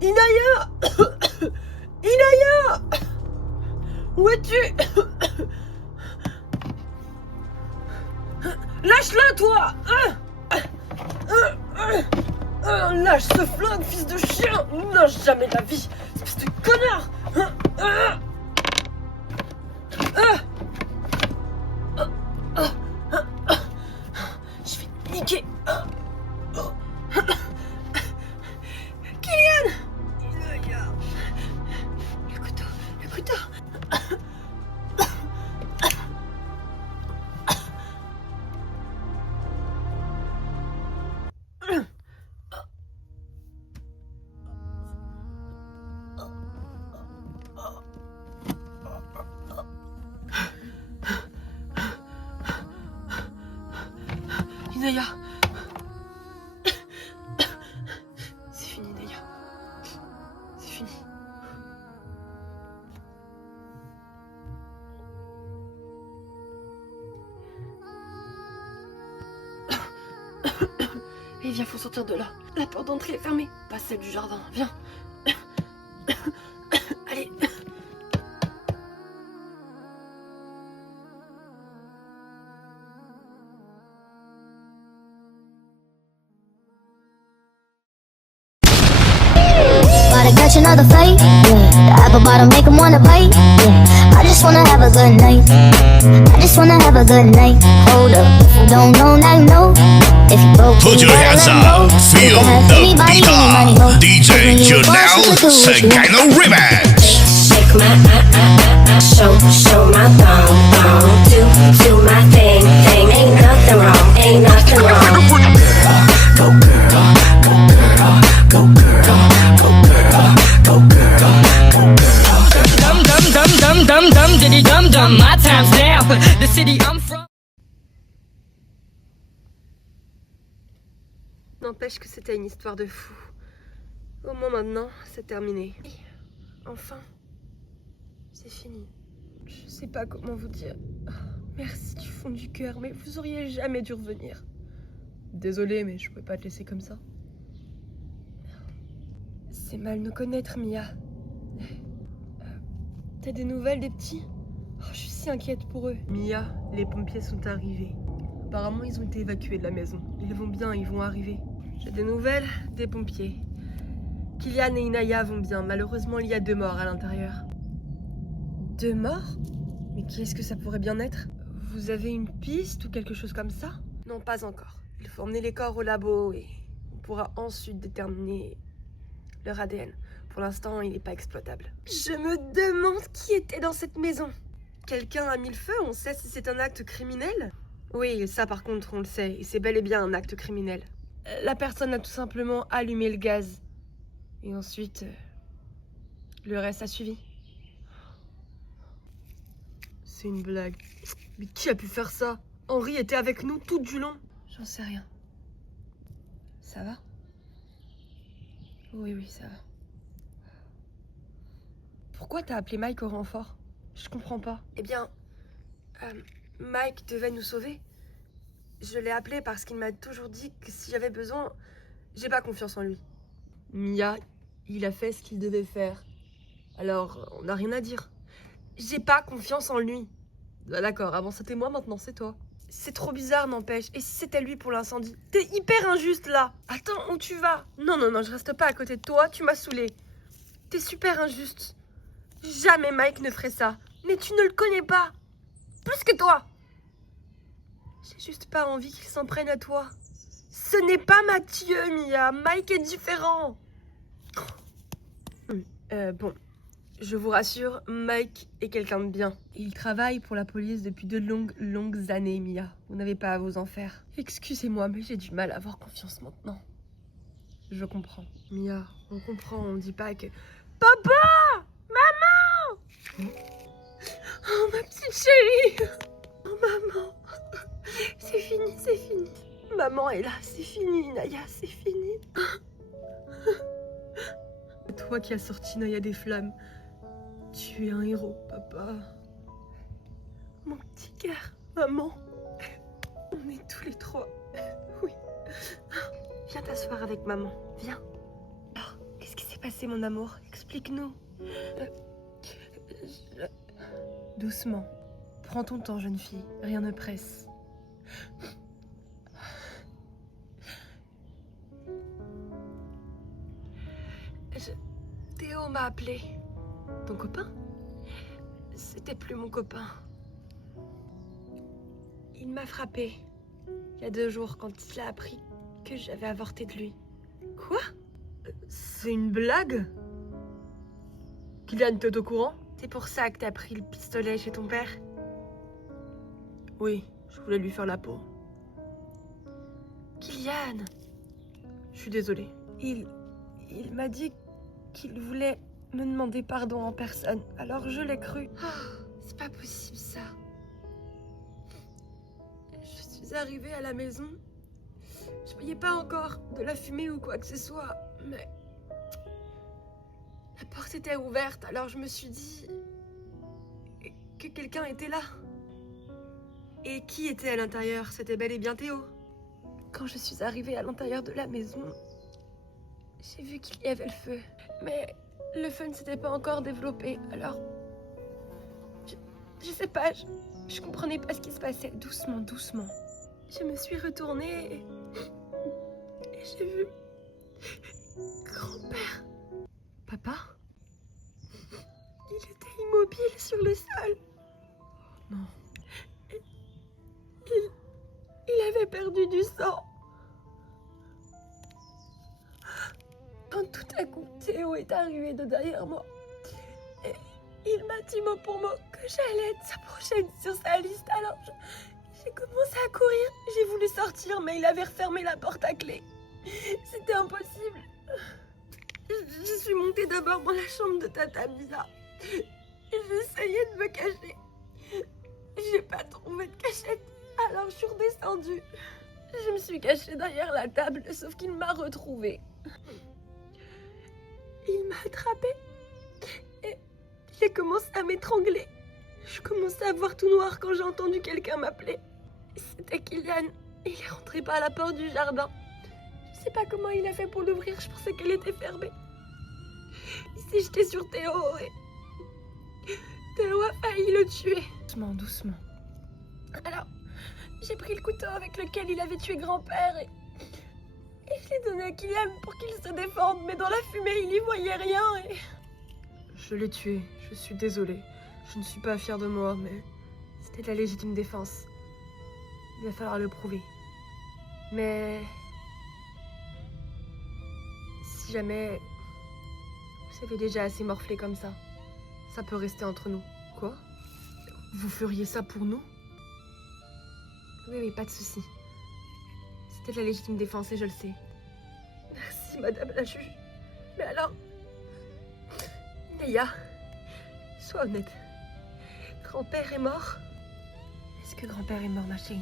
Inaya! Inaya! Où es-tu? Lâche-la, toi! Lâche ce flingue, fils de chien! Non, jamais de la vie! Espèce de connard! Je vais te niquer! Kylian! Inaya! Le couteau, le couteau! Inaya! C'est fini, Inaya. C'est fini. Et viens, faut sortir de là. La porte d'entrée est fermée, pas celle du jardin. Viens. Allez. Gotta catch another fight, yeah. The apple bottom make 'em wanna bite, yeah. I just wanna have a good night. I just wanna have a good night. Hold up, if you don't know, now you know. If you broke, Put your hands up, feel the beat up. DJ Janelle Sagano Remix. Shake my show my thong, do my thing. Ain't nothing wrong, ain't nothing wrong. Go girl, go girl, go girl, go girl, go girl, go girl. Dum diddy dum dum. My time's now. The city I'm from. N'empêche que c'était une histoire de fou. Au moins maintenant, c'est terminé. Enfin, c'est fini. Je sais pas comment vous dire. Merci du fond du cœur, mais vous auriez jamais dû revenir. Désolée, mais je pouvais pas te laisser comme ça. C'est mal nous connaître, Mia. T'as des nouvelles des petits? Je suis si inquiète pour eux. Mia, les pompiers sont arrivés. Apparemment, ils ont été évacués de la maison. Ils vont bien, ils vont arriver. J'ai des nouvelles des pompiers. Kylian et Inaya vont bien. Malheureusement, il y a 2 morts à l'intérieur. 2 morts? Mais qui est-ce que ça pourrait bien être? Vous avez une piste ou quelque chose comme ça? Non, pas encore. Il faut emmener les corps au labo et on pourra ensuite déterminer leur ADN. Pour l'instant, il n'est pas exploitable. Je me demande qui était dans cette maison. Quelqu'un a mis le feu? On sait si c'est un acte criminel? Oui, ça par contre, on le sait. Et c'est bel et bien un acte criminel. La personne a tout simplement allumé le gaz. Et ensuite, le reste a suivi. C'est une blague. Mais qui a pu faire ça? Henri était avec nous tout du long. J'en sais rien. Ça va? Oui, ça va. Pourquoi t'as appelé Mike au renfort? Je comprends pas. Eh bien, Mike devait nous sauver. Je l'ai appelé parce qu'il m'a toujours dit que si j'avais besoin, j'ai pas confiance en lui. Mia, il a fait ce qu'il devait faire. Alors, on n'a rien à dire. J'ai pas confiance en lui. Ah, d'accord, avant c'était moi, maintenant c'est toi. C'est trop bizarre, n'empêche. Et si c'était lui pour l'incendie? T'es hyper injuste là. Attends, où tu vas? Non, je reste pas à côté de toi, tu m'as saoulée. T'es super injuste. Jamais Mike ne ferait ça. Mais tu ne le connais pas. Plus que toi. J'ai juste pas envie qu'il s'en prenne à toi. Ce n'est pas Mathieu, Mia. Mike est différent. Bon, je vous rassure, Mike est quelqu'un de bien. Il travaille pour la police depuis de longues années, Mia. Vous n'avez pas à vous en faire. Excusez-moi, mais j'ai du mal à avoir confiance maintenant. Je comprends. Mia, on comprend, on dit pas que... Papa! Maman! Oh, ma petite chérie! Oh, maman! C'est fini. Maman est là, c'est fini, Naya, c'est fini. Toi qui as sorti Naya des flammes, tu es un héros, papa. Mon petit cœur, maman. On est tous les 3. Oui. Viens t'asseoir avec maman. Viens. Alors, qu'est-ce qui s'est passé, mon amour? Explique-nous. Doucement. Prends ton temps, jeune fille. Rien ne presse. Théo m'a appelé. Ton copain? C'était plus mon copain. Il m'a frappé il y a 2 jours quand il a appris que j'avais avorté de lui. Quoi? C'est une blague? Kylian, t'es au courant? C'est pour ça que t'as pris le pistolet chez ton père? Oui, je voulais lui faire la peau. Kylian! Je suis désolée. Il m'a dit qu'il voulait me demander pardon en personne, alors je l'ai cru. Oh, c'est pas possible ça. Je suis arrivée à la maison. Je voyais pas encore de la fumée ou quoi que ce soit, mais la porte était ouverte, alors je me suis dit que quelqu'un était là. Et qui était à l'intérieur? C'était bel et bien Théo. Quand je suis arrivée à l'intérieur de la maison, j'ai vu qu'il y avait le feu. Mais le feu ne s'était pas encore développé, alors je sais pas, je comprenais pas ce qui se passait. Doucement, doucement. Je me suis retournée et j'ai vu grand-père. Papa? Il était immobile sur le sol. Non. Il avait perdu du sang. Quand tout à coup, Théo est arrivé de derrière moi. Et il m'a dit mot pour mot que j'allais être sa prochaine sur sa liste. Alors j'ai commencé à courir. J'ai voulu sortir, mais il avait refermé la porte à clé. C'était impossible. Je suis montée d'abord dans la chambre de Tata Misa. J'essayais de me cacher. J'ai pas trouvé de cachette. Alors je suis redescendue. Je me suis cachée derrière la table, sauf qu'il m'a retrouvée. Il m'a attrapée et il a commencé à m'étrangler. Je commençais à voir tout noir quand j'ai entendu quelqu'un m'appeler. C'était Kylian. Il est rentré par la porte du jardin. Je sais pas comment il a fait pour l'ouvrir, je pensais qu'elle était fermée. Il s'est jeté sur Théo et Théo a failli le tuer. Doucement, doucement. Alors, j'ai pris le couteau avec lequel il avait tué grand-père et je l'ai donné à Kylian pour qu'il se défende, mais dans la fumée, il n'y voyait rien et... Je l'ai tué, je suis désolée. Je ne suis pas fière de moi, mais c'était de la légitime défense. Il va falloir le prouver. Mais... si jamais... vous avez déjà assez morflé comme ça, ça peut rester entre nous. Quoi? Vous feriez ça pour nous? Oui, pas de souci. C'était de la légitime défense et je le sais. Merci, madame la juge. Mais alors... Neya, sois honnête. Grand-père est mort? Est-ce que grand-père est mort, ma chérie?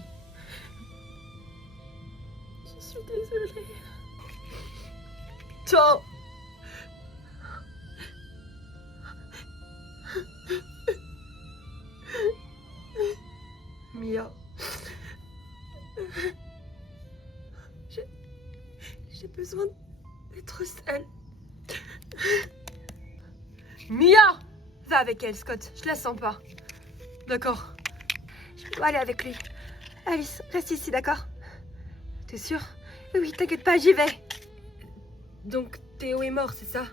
Je suis désolée. Ciao! Mia. J'ai besoin d'être seule. Mia! Va avec elle, Scott. Je la sens pas. D'accord. Je dois aller avec lui. Alice, reste ici, d'accord? T'es sûre? Oui, t'inquiète pas, j'y vais. Donc, Théo est mort, c'est ça?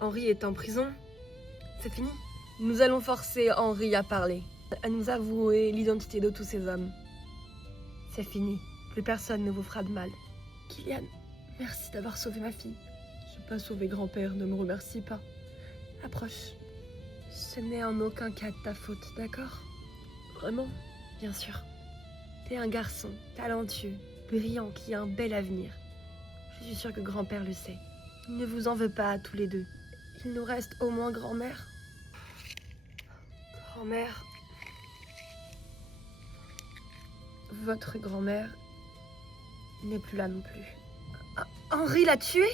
Henri est en prison? C'est fini? Nous allons forcer Henri à parler, à nous avouer l'identité de tous ces hommes. C'est fini. Plus personne ne vous fera de mal. Kylian, merci d'avoir sauvé ma fille. J'ai pas sauvé grand-père, ne me remercie pas. Approche. Ce n'est en aucun cas de ta faute, d'accord? Vraiment? Bien sûr. T'es un garçon, talentueux, brillant, qui a un bel avenir. Je suis sûre que grand-père le sait. Il ne vous en veut pas à tous les deux. Il nous reste au moins grand-mère. Grand-mère... Votre grand-mère n'est plus là non plus. Henri l'a tué?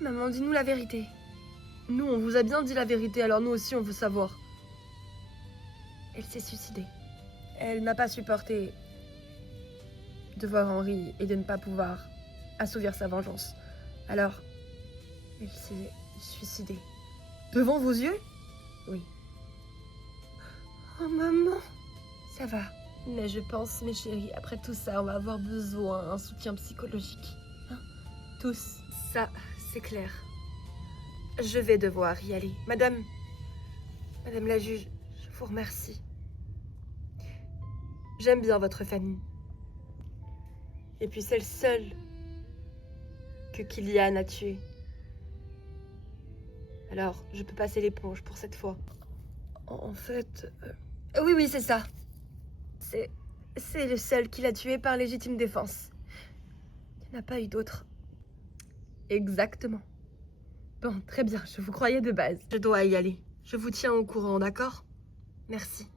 Maman, dis-nous la vérité. Nous, on vous a bien dit la vérité, alors nous aussi, on veut savoir. Elle s'est suicidée. Elle n'a pas supporté de voir Henri et de ne pas pouvoir assouvir sa vengeance. Alors, il s'est suicidé. Devant vos yeux? Oui. Oh maman, ça va. Mais je pense, mes chéris, après tout ça, on va avoir besoin d'un soutien psychologique. Hein? Tous. Ça, c'est clair. Je vais devoir y aller. Madame la juge, je vous remercie. J'aime bien votre famille. Et puis c'est le seul que Kylian a tué. Alors, je peux passer l'éponge pour cette fois. En fait... Oui, c'est ça. C'est le seul qui l'a tué par légitime défense. Il n'y en a pas eu d'autre. Exactement. Bon, très bien, je vous croyais de base. Je dois y aller. Je vous tiens au courant, d'accord? Merci.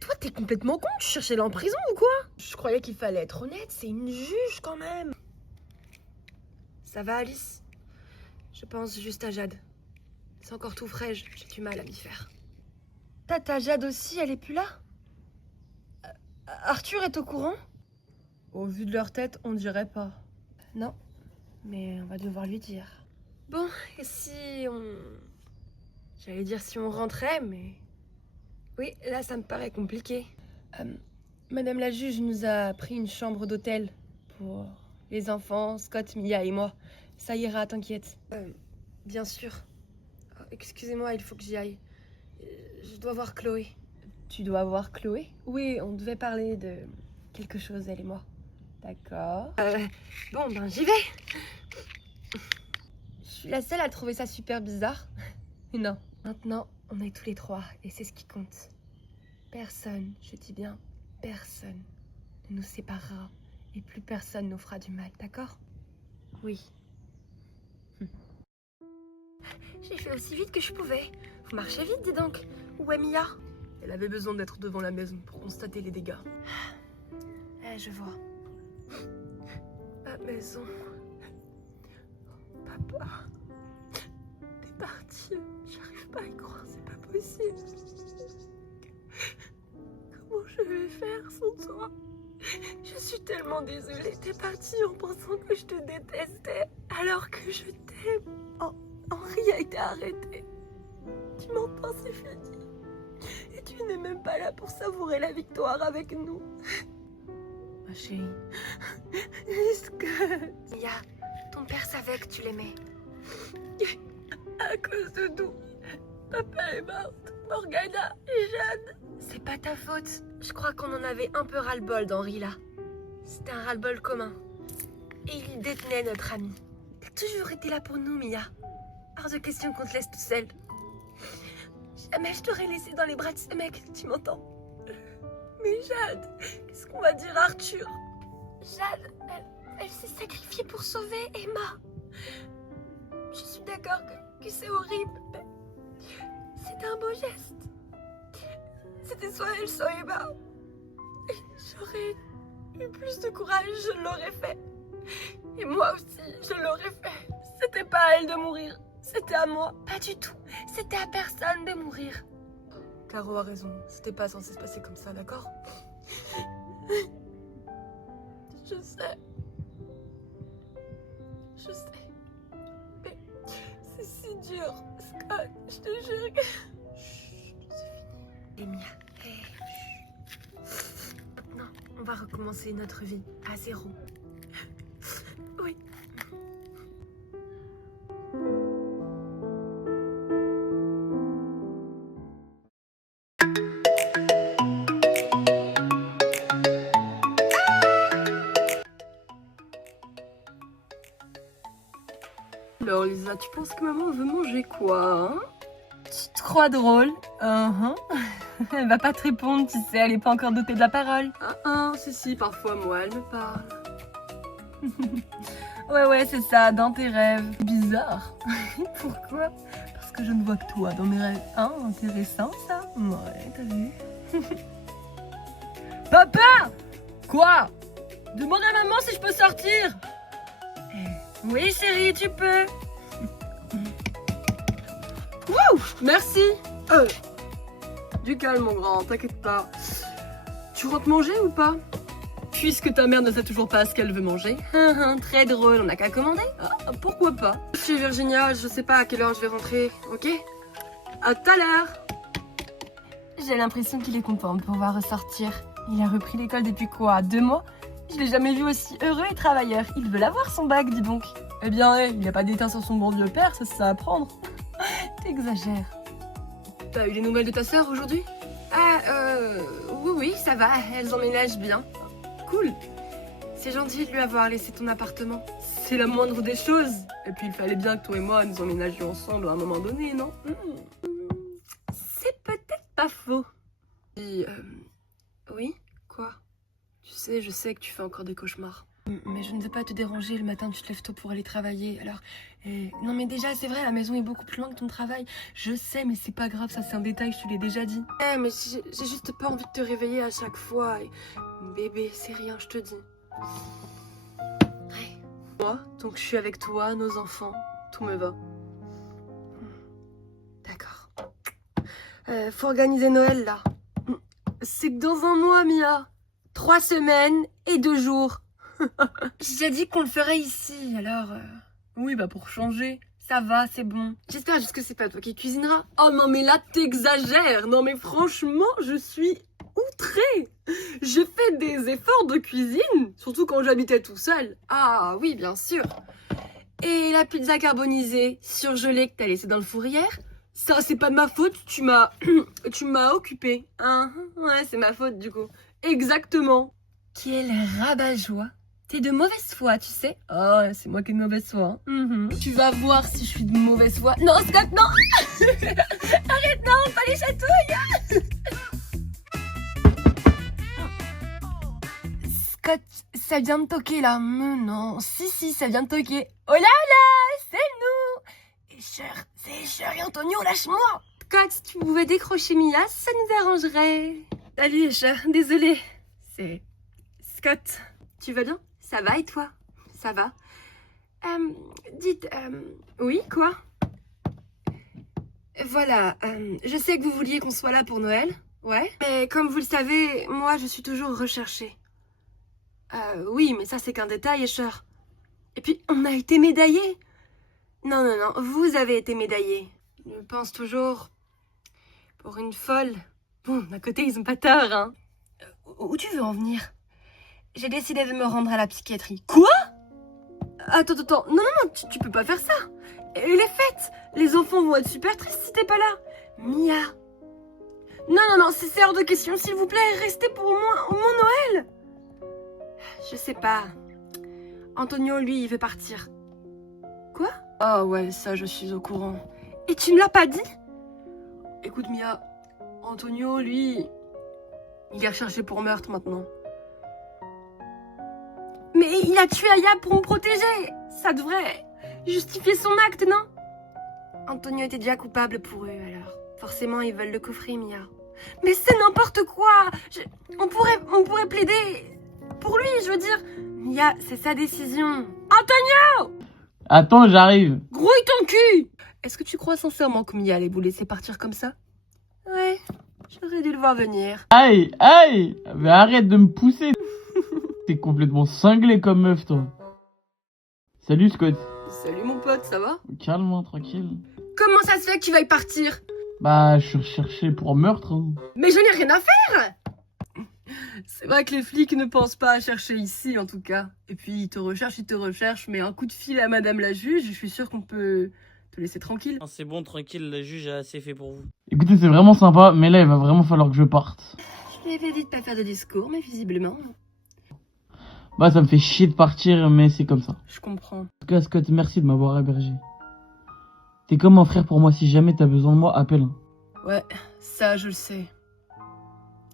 Toi, t'es complètement con, tu cherchais en prison ou quoi? Je croyais qu'il fallait être honnête, c'est une juge quand même. Ça va, Alice? Je pense juste à Jade. C'est encore tout frais, j'ai du mal à m'y faire. Ta Jade aussi, elle est plus là? Arthur est au courant? Au vu de leur tête, on dirait pas. Non, mais on va devoir lui dire. Bon, et si on... J'allais dire si on rentrait, mais... Oui, là, ça me paraît compliqué. Madame la juge nous a pris une chambre d'hôtel pour les enfants, Scott, Mia et moi. Ça ira, t'inquiète. Bien sûr. Oh, excusez-moi, il faut que j'y aille. Je dois voir Chloé. Tu dois voir Chloé? Oui, on devait parler de quelque chose, elle et moi. D'accord. Bon, ben j'y vais. Je suis la seule à trouver ça super bizarre. Non. Maintenant, on est tous les trois et c'est ce qui compte. Personne, je dis bien personne, ne nous séparera et plus personne nous fera du mal, d'accord? Oui. J'ai fait aussi vite que je pouvais. Vous marchez vite, dis donc. Où est Mia? Elle avait besoin d'être devant la maison pour constater les dégâts. Je vois. Ma maison. Papa. T'es parti. J'arrive pas à y croire, c'est pas possible. Comment je vais faire sans toi? Je suis tellement désolée. T'es parti en pensant que je te détestais alors que je t'aime. Oh, Henri a été arrêté. Tu m'entends, c'est fini. Et tu n'es même pas là pour savourer la victoire avec nous. Ma chérie. Est-ce que... Mia, ton père savait que tu l'aimais. À cause de nous, papa est morte, Morgana et Jeanne. C'est pas ta faute. Je crois qu'on en avait un peu ras-le-bol d'Henri là. C'était un ras-le-bol commun. Et il détenait notre ami. T'as toujours été là pour nous, Mia. Hors de question qu'on te laisse tout seul. Jamais je t'aurais laissé dans les bras de ce mec, tu m'entends? Mais Jade, qu'est-ce qu'on va dire à Arthur? Jade, elle s'est sacrifiée pour sauver Emma. Je suis d'accord que c'est horrible, mais c'était un beau geste. C'était soit elle, soit Emma. Et j'aurais eu plus de courage, je l'aurais fait. Et moi aussi, je l'aurais fait. C'était pas à elle de mourir, c'était à moi. Pas du tout, c'était à personne de mourir. Caro a raison, c'était pas censé se passer comme ça, d'accord? Je sais. Je sais. Mais c'est si dur, Scott, je te jure que... Chut, c'est fini. Et Mia, non, on va recommencer notre vie à zéro. Oui. Alors Lisa, tu penses que maman veut manger quoi, hein? Tu te crois drôle? Elle va pas te répondre, tu sais, elle est pas encore dotée de la parole. Si, parfois moi elle me parle. Ouais, c'est ça, dans tes rêves. Bizarre. Pourquoi? Parce que je ne vois que toi dans mes rêves. Hein, intéressant ça? Ouais, t'as vu? Papa! Quoi? Demande à maman si je peux sortir. Oui chérie, tu peux. Wouh! Merci. Du calme mon grand, t'inquiète pas. Tu rentres manger ou pas? Puisque ta mère ne sait toujours pas ce qu'elle veut manger. Très drôle, on n'a qu'à commander. Ah, pourquoi pas. Je suis Virginia, je sais pas à quelle heure je vais rentrer, ok? À tout à l'heure. J'ai l'impression qu'il est content de pouvoir ressortir. Il a repris l'école depuis quoi, 2 mois? Je l'ai jamais vu aussi heureux et travailleur. Il veut l'avoir son bac, dis donc. Eh bien, il n'y a pas d'éteint sur son bon vieux père, ça c'est à apprendre. T'exagères. T'as eu des nouvelles de ta sœur aujourd'hui? Oui, ça va, elles emménagent bien. Cool. C'est gentil de lui avoir laissé ton appartement. C'est la moindre des choses. Et puis il fallait bien que toi et moi nous emménagions ensemble à un moment donné, non? C'est peut-être pas faux. Oui? Quoi? Tu sais, je sais que tu fais encore des cauchemars. Mais je ne veux pas te déranger, le matin tu te lèves tôt pour aller travailler, alors... Non mais déjà, c'est vrai, la maison est beaucoup plus loin que ton travail. Je sais, mais c'est pas grave, ça c'est un détail, je te l'ai déjà dit. Mais j'ai juste pas envie de te réveiller à chaque fois. Bébé, c'est rien, je te dis. Moi, tant que je suis avec toi, nos enfants, tout me va. D'accord. Faut organiser Noël, là. C'est que dans un mois, Mia. 3 semaines et 2 jours. J'ai dit qu'on le ferait ici, alors... Oui, bah pour changer. Ça va, c'est bon. J'espère juste que c'est pas toi qui cuisineras. Oh non, mais là, t'exagères. Non, mais franchement, je suis outrée. J'ai fait des efforts de cuisine, surtout quand j'habitais tout seul. Ah oui, bien sûr. Et la pizza carbonisée, surgelée que t'as laissée dans le four hier, ça, c'est pas de ma faute, tu m'as occupée. Hein? Ouais, c'est ma faute, du coup. Exactement. Quel rabat-joie. T'es de mauvaise foi, tu sais. Oh, c'est moi qui ai de mauvaise foi. Hein. Tu vas voir si je suis de mauvaise foi. Non, Scott, non. Arrête, non, pas les chatouilles. Scott, ça vient de toquer, là. Non, si, ça vient de toquer. Oh là là, c'est nous. C'est Escher et Antonio, lâche-moi. Scott, si tu pouvais décrocher Mia, ça nous arrangerait. Salut, Escher, désolée. C'est Scott. Tu vas bien? Ça va et toi? Ça va. Dites, oui, quoi? Voilà, je sais que vous vouliez qu'on soit là pour Noël, ouais. Mais comme vous le savez, moi je suis toujours recherchée. Oui, mais ça c'est qu'un détail, Escher. Et puis, on a été médaillés. Non, vous avez été médaillés. Je pense toujours pour une folle. Bon, d'un côté, ils ont pas tort, hein. Où tu veux en venir? J'ai décidé de me rendre à la psychiatrie. Quoi? Attends. Non, tu peux pas faire ça. Et les fêtes, les enfants vont être super tristes si t'es pas là. Mia. Non, c'est hors de question, s'il vous plaît, restez pour au moins Noël. Je sais pas. Antonio, lui, il veut partir. Quoi? Ah ouais, ça, je suis au courant. Et tu ne l'as pas dit? Écoute, Mia, Antonio, lui, il est recherché pour meurtre maintenant. Mais il a tué Aya pour me protéger. Ça devrait justifier son acte, non? Antonio était déjà coupable pour eux, alors. Forcément, ils veulent le coffrer, Mia. Mais c'est n'importe quoi. On pourrait plaider pour lui, je veux dire. Mia, c'est sa décision. Antonio! Attends, j'arrive. Grouille ton cul! Est-ce que tu crois sincèrement que Mia allait vous laisser partir comme ça? Ouais, j'aurais dû le voir venir. Aïe, mais arrête de me pousser. T'es complètement cinglé comme meuf, toi. Salut, Scott. Salut mon pote, ça va? Calme, tranquille. Comment ça se fait que tu veuilles partir? Bah, je suis recherché pour meurtre. Hein. Mais je n'ai rien à faire! C'est vrai que les flics ne pensent pas à chercher ici, en tout cas. Et puis, ils te recherchent, mais un coup de fil à madame la juge, je suis sûre qu'on peut te laisser tranquille. C'est bon, tranquille, la juge a assez fait pour vous. Écoutez, c'est vraiment sympa, mais là, il va vraiment falloir que je parte. Je lui avais dit de pas faire de discours, mais visiblement... Bah, ça me fait chier de partir, mais c'est comme ça. Je comprends. En tout cas, Scott, merci de m'avoir hébergé. T'es comme un frère pour moi, si jamais t'as besoin de moi, appelle. Ouais, ça je le sais.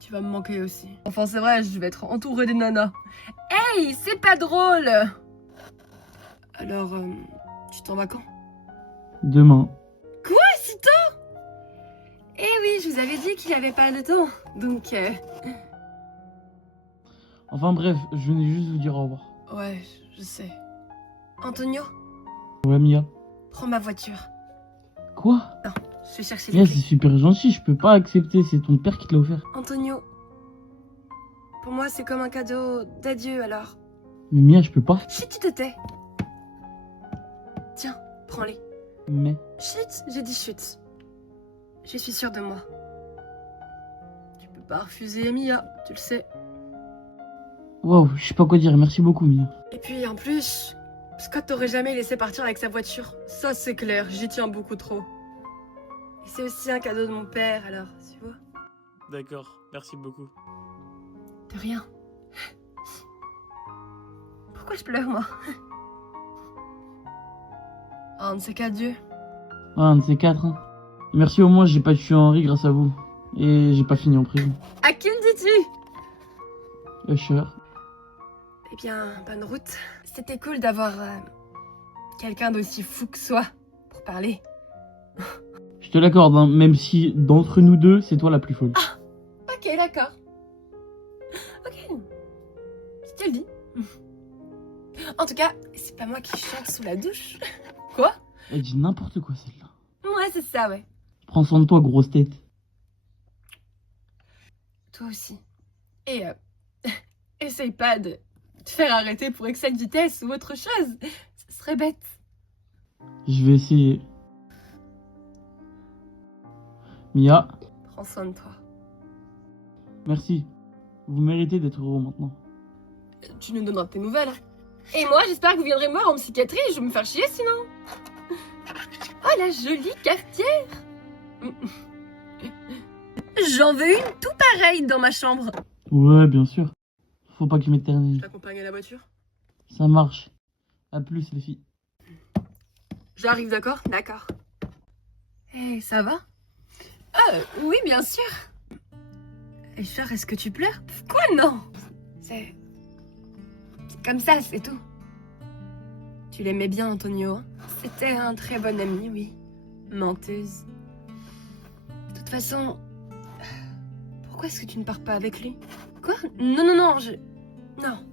Tu vas me manquer aussi. Enfin c'est vrai, je vais être entourée des nanas. Hey, c'est pas drôle! Alors, tu t'en vas quand? Demain. Quoi, si tôt? Eh oui, je vous avais dit qu'il avait pas de temps. Donc, Enfin bref, je venais juste vous dire au revoir. Ouais, je sais. Antonio, Ouais, Mia. prends ma voiture. Quoi? Non, je vais chercher Mia, les c'est clés. super gentil, je peux pas accepter, c'est ton père qui te l'a offert. Antonio, Pour moi, c'est comme un cadeau d'adieu, alors. Mais Mia, je peux pas. Chut, tu te tais. Tiens, prends-les. Mais... Chut, j'ai dit chut. Je suis sûre de moi. Tu peux pas refuser Mia, tu le sais. Waouh, je sais pas quoi dire, merci beaucoup Mia. Et puis en plus, Scott t'aurait jamais laissé partir avec sa voiture. Ça c'est clair, j'y tiens beaucoup trop. Et c'est aussi un cadeau de mon père, alors, tu vois. D'accord, merci beaucoup. De rien. Pourquoi je pleure, moi? Oh, un de ces quatre dieux. Ah, un de ces quatre, hein. Merci, au moins j'ai pas tué Henri grâce à vous. Et j'ai pas fini en prison. À qui me dis-tu? Usher. Eh bien, bonne route. C'était cool d'avoir quelqu'un d'aussi fou que soi pour parler. Je te l'accorde, hein, même si d'entre nous deux, c'est toi la plus folle. Ok, d'accord. Ok. Si tu le dis. En tout cas, c'est pas moi qui chante sous la douche. Quoi? Elle dit n'importe quoi celle-là. Ouais, c'est ça, ouais. Prends soin de toi, grosse tête. Toi aussi. Et essaye pas de te faire arrêter pour excès de vitesse ou autre chose. Ce serait bête. Je vais essayer. Mia, Prends soin de toi. merci. Vous méritez d'être heureux maintenant. Tu nous donneras tes nouvelles. Et moi, j'espère que vous viendrez me voir en psychiatrie. Je vais me faire chier sinon. Oh, la jolie cafetière. J'en veux une tout pareille dans ma chambre. Ouais, bien sûr. Faut pas que je m'éternise. T'accompagnes à la voiture? Ça marche. A plus les filles. J'arrive, d'accord? D'accord. Eh, ça va? Ah, oui, bien sûr. Et Cher, est-ce que tu pleures? Quoi, non? C'est comme ça, c'est tout. Tu l'aimais bien, Antonio, hein? C'était un très bon ami, oui. Menteuse. De toute façon, pourquoi est-ce que tu ne pars pas avec lui? Quoi? Non, non, non, Non.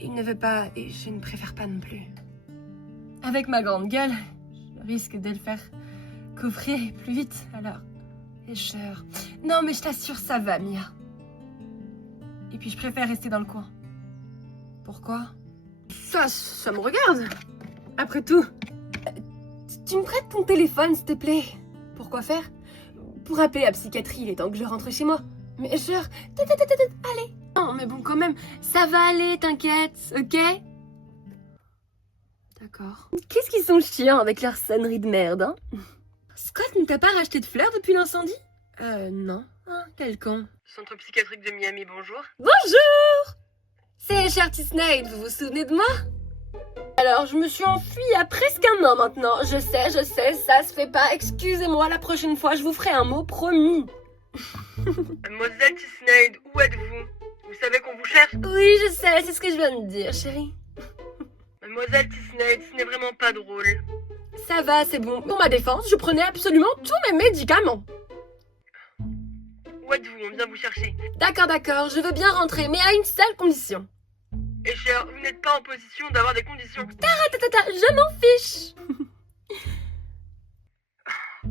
Il ne veut pas et je ne préfère pas non plus. Avec ma grande gueule, je risque de le faire coffrer plus vite, alors. Et Cher. Non, mais je t'assure, ça va, Mia. Et puis je préfère rester dans le coin. Pourquoi? Ça me regarde. Après tout, tu me prêtes ton téléphone, s'il te plaît? Pourquoi faire? Pour appeler la psychiatrie, il est temps que je rentre chez moi. Mais Cher, allez. Non, mais bon, quand même, ça va aller, t'inquiète, ok? D'accord. Qu'est-ce qu'ils sont chiants avec leur sonnerie de merde, hein? Scott ne t'a pas racheté de fleurs depuis l'incendie? Non. Ah, quel con. Centre psychiatrique de Miami, bonjour. Bonjour! C'est Charity Snake, vous vous souvenez de moi? Alors, je me suis enfuie il y a presque un an maintenant. Je sais, ça se fait pas. Excusez-moi, la prochaine fois, je vous ferai un mot, promis. Mademoiselle Tisneyd, où êtes-vous? Vous savez qu'on vous cherche? Oui, je sais, c'est ce que je viens de dire, chérie. Mademoiselle Tisneyd, ce n'est vraiment pas drôle. Ça va, c'est bon. Pour ma défense, je prenais absolument tous mes médicaments. Où êtes-vous? On vient vous chercher. D'accord, je veux bien rentrer, mais à une seule condition. Et cher, vous n'êtes pas en position d'avoir des conditions. Je m'en fiche.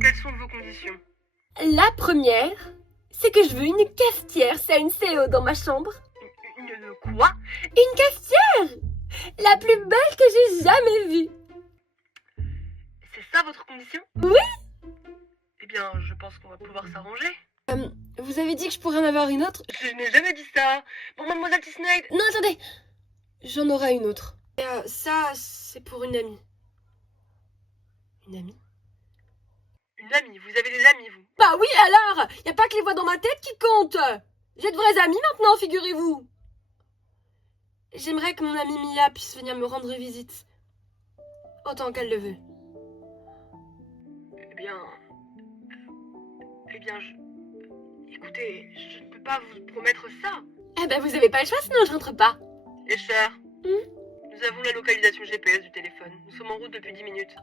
Quelles sont vos conditions? La première, c'est que je veux une cafetière, c'est une CO dans ma chambre. Une quoi? Une cafetière! La plus belle que j'ai jamais vue. C'est ça votre condition? Oui. Eh bien, je pense qu'on va pouvoir s'arranger. Vous avez dit que je pourrais en avoir une autre? Je n'ai jamais dit ça. Bon, mademoiselle Tisneyd. Non, attendez. J'en aurai une autre. Et ça, c'est pour une amie. Une amie? Une amie, vous avez des amis, vous? Bah oui, alors! Y a pas que les voix dans ma tête qui comptent! J'ai de vrais amis maintenant, figurez-vous! J'aimerais que mon amie Mia puisse venir me rendre visite. Autant qu'elle le veut. Eh bien, écoutez, je ne peux pas vous promettre ça. Eh ben, vous avez pas le choix, sinon je rentre pas. Et cher, nous avons la localisation GPS du téléphone. Nous sommes en route depuis 10 minutes.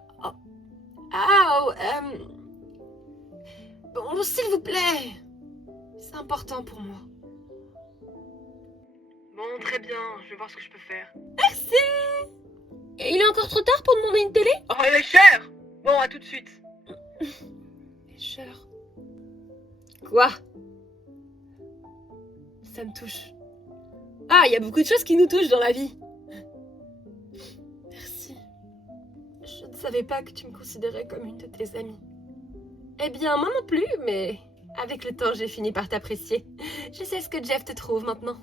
Bon, s'il vous plaît. C'est important pour moi. Bon, très bien, je vais voir ce que je peux faire. Merci! Et il est encore trop tard pour demander une télé? Oh, elle est chère! Bon, à tout de suite. Cher. Quoi? Ça me touche Ah, il y a beaucoup de choses qui nous touchent dans la vie. Merci. Je ne savais pas que tu me considérais comme une de tes amies. Eh bien, moi non plus, mais avec le temps, j'ai fini par t'apprécier. Je sais ce que Jeff te trouve maintenant.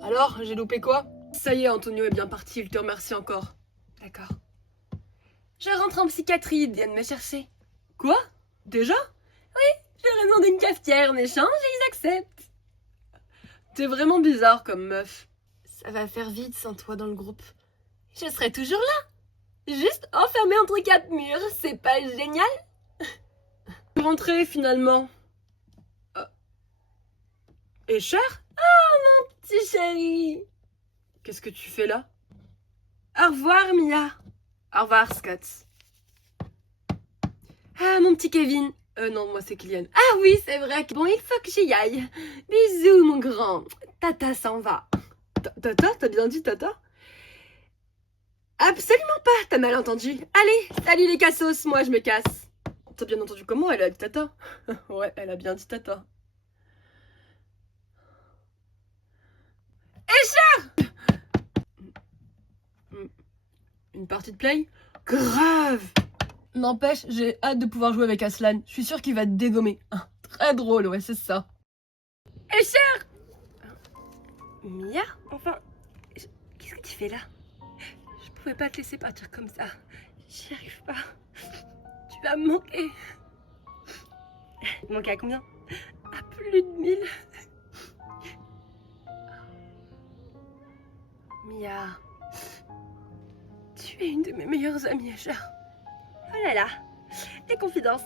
Alors, j'ai loupé quoi? Ça y est, Antonio est bien parti, il te remercie encore. D'accord. Je rentre en psychiatrie, ils viennent me chercher. Quoi? Déjà? Oui, je leur ai demandé une cafetière en échange et ils acceptent. T'es vraiment bizarre comme meuf. Ça va faire vide sans toi dans le groupe. Je serai toujours là. Juste enfermée entre 4 murs, c'est pas génial? Rentrée finalement. Et cher? Oh mon petit chéri. Qu'est-ce que tu fais là? Au revoir Mia. Au revoir Scott. Ah mon petit Kevin. Non, moi c'est Kylian. Ah oui, c'est vrai. Bon, il faut que j'y aille. Bisous mon grand. Tata s'en va. Tata? T'as bien dit Tata? Absolument pas, t'as mal entendu. Allez, salut les cassos, moi je me casse. T'as bien entendu comment elle a dit Tata? Ouais, elle a bien dit Tata. Escher! Une partie de play? Grave! N'empêche, j'ai hâte de pouvoir jouer avec Aslan. Je suis sûre qu'il va te dégommer. Très drôle, ouais, c'est ça. Escher! Mia? Enfin, qu'est-ce que tu fais là? Je pouvais pas te laisser partir comme ça. J'y arrive pas. Tu vas me manquer. Manquer à combien? À plus de 1000. Mia, tu es une de mes meilleures amies, Escher. Oh là là, les confidences.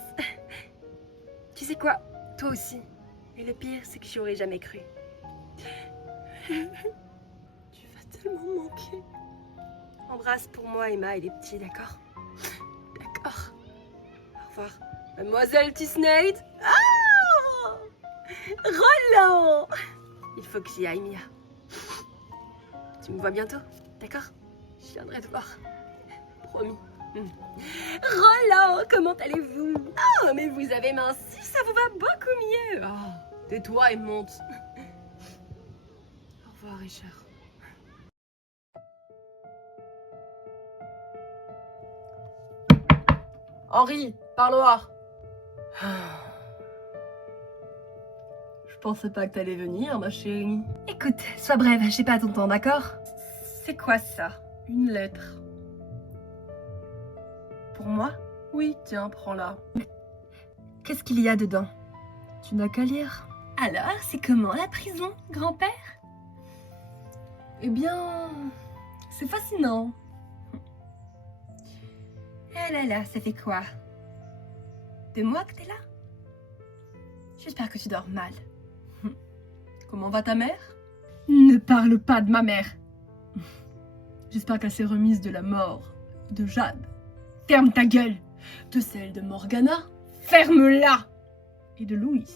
Tu sais quoi? Toi aussi. Et le pire, c'est que j'y aurais jamais cru. Tu vas tellement manquer. Embrasse pour moi Emma et les petits, d'accord? D'accord. Au revoir. Mademoiselle Tisnade. Ah! Roland! Il faut que j'y aille, Mia. Tu me vois bientôt, d'accord? Je viendrai te voir. Promis. Roland, comment allez-vous? Oh, mais vous avez minci, ça vous va beaucoup mieux. Oh, tais-toi et monte. Au revoir, Richard. Henri, parloir. Je pensais pas que t'allais venir, ma chérie. Écoute, sois brève, j'ai pas ton temps, d'accord? C'est quoi ça? Une lettre. Pour moi? Oui, tiens, prends-la. Qu'est-ce qu'il y a dedans? Tu n'as qu'à lire. Alors, c'est comment la prison, grand-père? Eh bien, c'est fascinant. Ah là là, ça fait quoi? 2 mois que t'es là? J'espère que tu dors mal. Comment va ta mère? Ne parle pas de ma mère. J'espère qu'elle s'est remise de la mort de Jade. Ferme ta gueule. De celle de Morgana. Ferme-la. Et de Louis.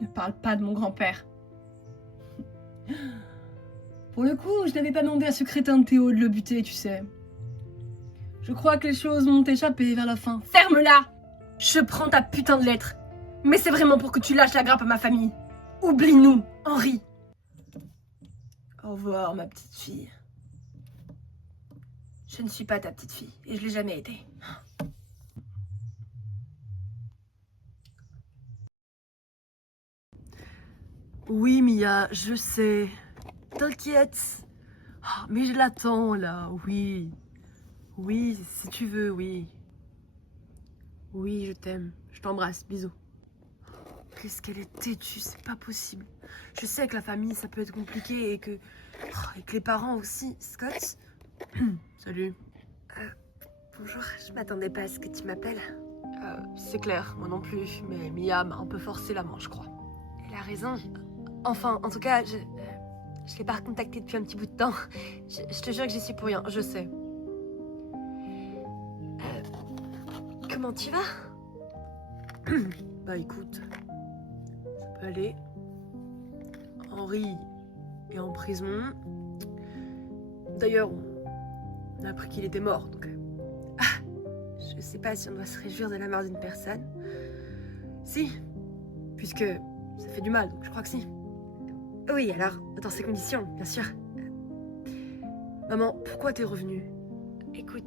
Ne parle pas de mon grand-père. Pour le coup, je n'avais pas demandé à ce crétin de Théo de le buter, tu sais. Je crois que les choses m'ont échappé vers la fin. Ferme-la! Je prends ta putain de lettre. Mais c'est vraiment pour que tu lâches la grappe à ma famille. Oublie-nous, Henri. Au revoir, ma petite fille. Je ne suis pas ta petite fille, et je l'ai jamais été. Oui, Mia, je sais. T'inquiète. Ah, mais je l'attends, là, oui. Oui, si tu veux, oui. Oui, je t'aime. Je t'embrasse, bisous. Qu'est-ce qu'elle est têtue, c'est pas possible. Je sais que la famille, ça peut être compliqué et que les parents aussi. Scott? Salut. Bonjour, je m'attendais pas à ce que tu m'appelles. C'est clair, moi non plus, mais Mia m'a un peu forcé la main, je crois. Elle a raison. Enfin, en tout cas, je l'ai pas recontactée depuis un petit bout de temps. Je te jure que j'y suis pour rien, je sais. Comment tu vas? Bah écoute, ça peut aller. Henri est en prison. D'ailleurs, on a appris qu'il était mort, donc... je sais pas si on doit se réjouir de la mort d'une personne. Si, puisque ça fait du mal, donc je crois que si. Oui, alors, dans ces conditions, bien sûr. Maman, pourquoi t'es revenue? Écoute,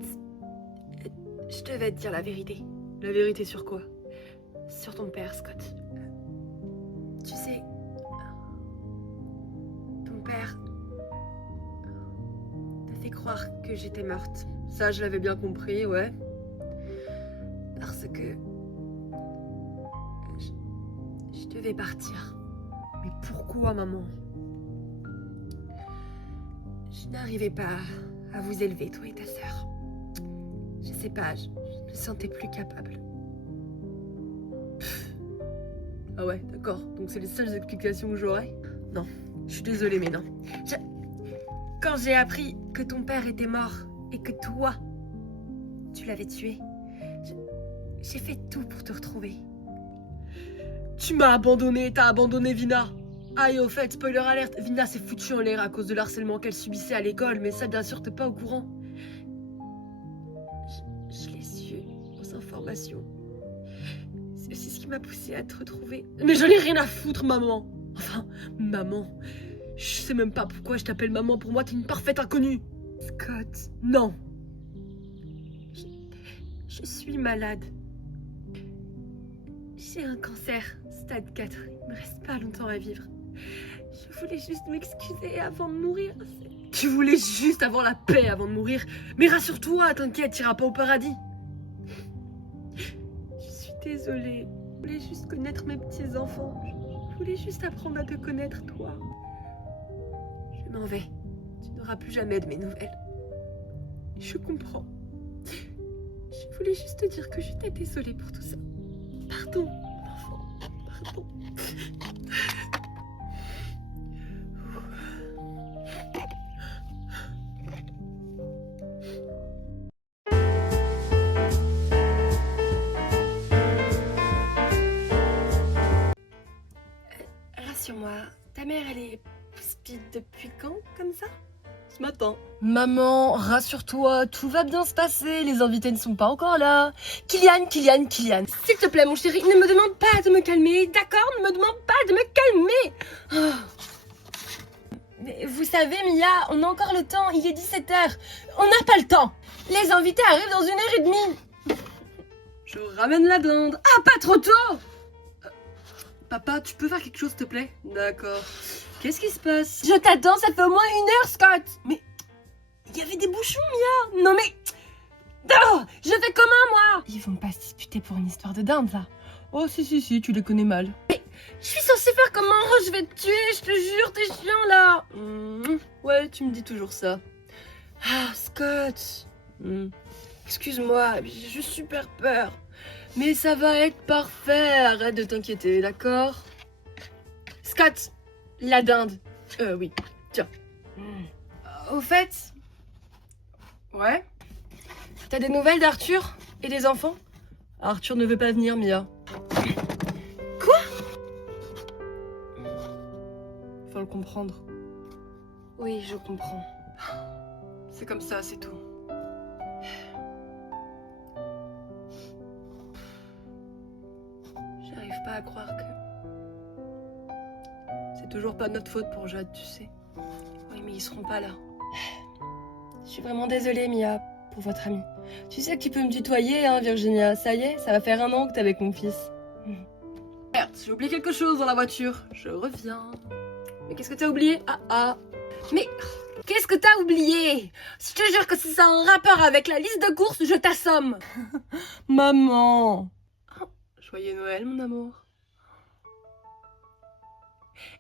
je devais te dire la vérité. La vérité sur quoi? Sur ton père, Scott. Tu sais, ton père t'a fait croire que j'étais morte. Ça, je l'avais bien compris, ouais. Parce que je devais partir. Mais pourquoi, maman? Je n'arrivais pas à vous élever, toi et ta sœur. Je sais pas, je me sentais plus capable. Ah ouais, d'accord. Donc c'est les seules explications que j'aurais? Non, je suis désolée, mais non. Quand j'ai appris que ton père était mort et que toi, tu l'avais tué, j'ai fait tout pour te retrouver. Tu m'as abandonné, t'as abandonné Vina. Ah et au fait, spoiler alerte, Vina s'est foutue en l'air à cause de l'harcèlement qu'elle subissait à l'école, mais ça bien sûr t'es pas au courant. Je l'ai su aux informations. C'est aussi ce qui m'a poussée à te retrouver. Mais j'en ai rien à foutre, maman. Enfin, maman. Je sais même pas pourquoi je t'appelle maman, pour moi t'es une parfaite inconnue. Scott, non. Je suis malade. J'ai un cancer, stade 4. Il me reste pas longtemps à vivre. Je voulais juste m'excuser avant de mourir. Tu voulais juste avoir la paix avant de mourir. Mais rassure-toi, t'inquiète, t'iras pas au paradis. Je suis désolée. Je voulais juste connaître mes petits-enfants. Je voulais juste apprendre à te connaître, toi. Je m'en vais. Tu n'auras plus jamais de mes nouvelles. Je comprends. Je voulais juste te dire que j'étais désolée pour tout ça. Pardon, enfant. Pardon. Rassure-moi, ta mère, elle est speed depuis quand, comme ça? Ce matin. Maman, rassure-toi, tout va bien se passer, les invités ne sont pas encore là. Kylian, s'il te plaît mon chéri, ne me demande pas de me calmer, d'accord? Ne me demande pas de me calmer. Mais vous savez Mia, on a encore le temps, il est 17h. On n'a pas le temps. Les invités arrivent dans 1h30. Je ramène la dinde. Ah, pas trop tôt. Papa, tu peux faire quelque chose s'il te plaît? D'accord. Qu'est-ce qui se passe? Je t'attends, ça fait au moins 1 heure, Scott. Mais il y avait des bouchons, Mia. Non mais... Oh, je fais comment, moi? Ils vont pas se disputer pour une histoire de dinde, là. Oh, si, tu les connais mal. Mais je suis censée faire comment? Oh, je vais te tuer, je te jure, t'es chiant, là. Ouais, tu me dis toujours ça. Ah, Scott. Excuse-moi, j'ai juste super peur. Mais ça va être parfait, arrête de t'inquiéter, d'accord? Scott, la dinde. Oui, tiens. Au fait... Ouais? T'as des nouvelles d'Arthur et des enfants? Arthur ne veut pas venir, Mia. Quoi? Faut le comprendre. Oui, je comprends. C'est comme ça, c'est tout. J'arrive pas à croire que... C'est toujours pas notre faute pour Jade, tu sais. Oui, mais ils seront pas là. Je suis vraiment désolée, Mia, pour votre ami. Tu sais que tu peux me tutoyer, hein, Virginia. Ça y est, ça va faire 1 an que t'es avec mon fils. Merde, j'ai oublié quelque chose dans la voiture. Je reviens. Mais qu'est-ce que t'as oublié? Mais qu'est-ce que t'as oublié? Je te jure que si ça a un rapport avec la liste de courses, je t'assomme. Maman. Oh, joyeux Noël, mon amour.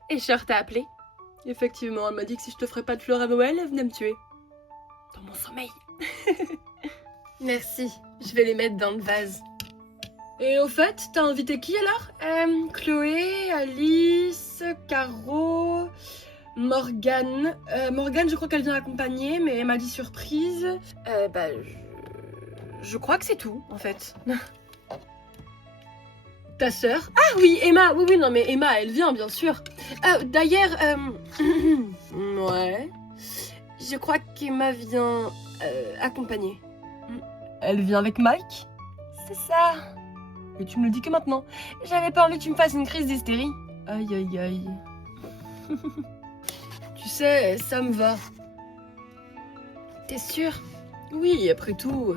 Et Cher t'a appelé? Effectivement, elle m'a dit que si je te ferais pas de fleurs à Noël, elle venait me tuer. Dans mon sommeil. Merci, je vais les mettre dans le vase. Et au fait, t'as invité qui alors? Chloé, Alice, Caro, Morgane. Morgane, je crois qu'elle vient accompagner, mais elle m'a dit surprise. Je crois que c'est tout, en fait. Ta sœur? Ah oui, Emma. Oui, non, mais Emma, elle vient, bien sûr. D'ailleurs, ouais. Je crois qu'Emma vient accompagner. Elle vient avec Mike? C'est ça. Et tu me le dis que maintenant. J'avais pas envie que tu me fasses une crise d'hystérie. Aïe, aïe, aïe. Tu sais, ça me va. T'es sûr? Oui, après tout,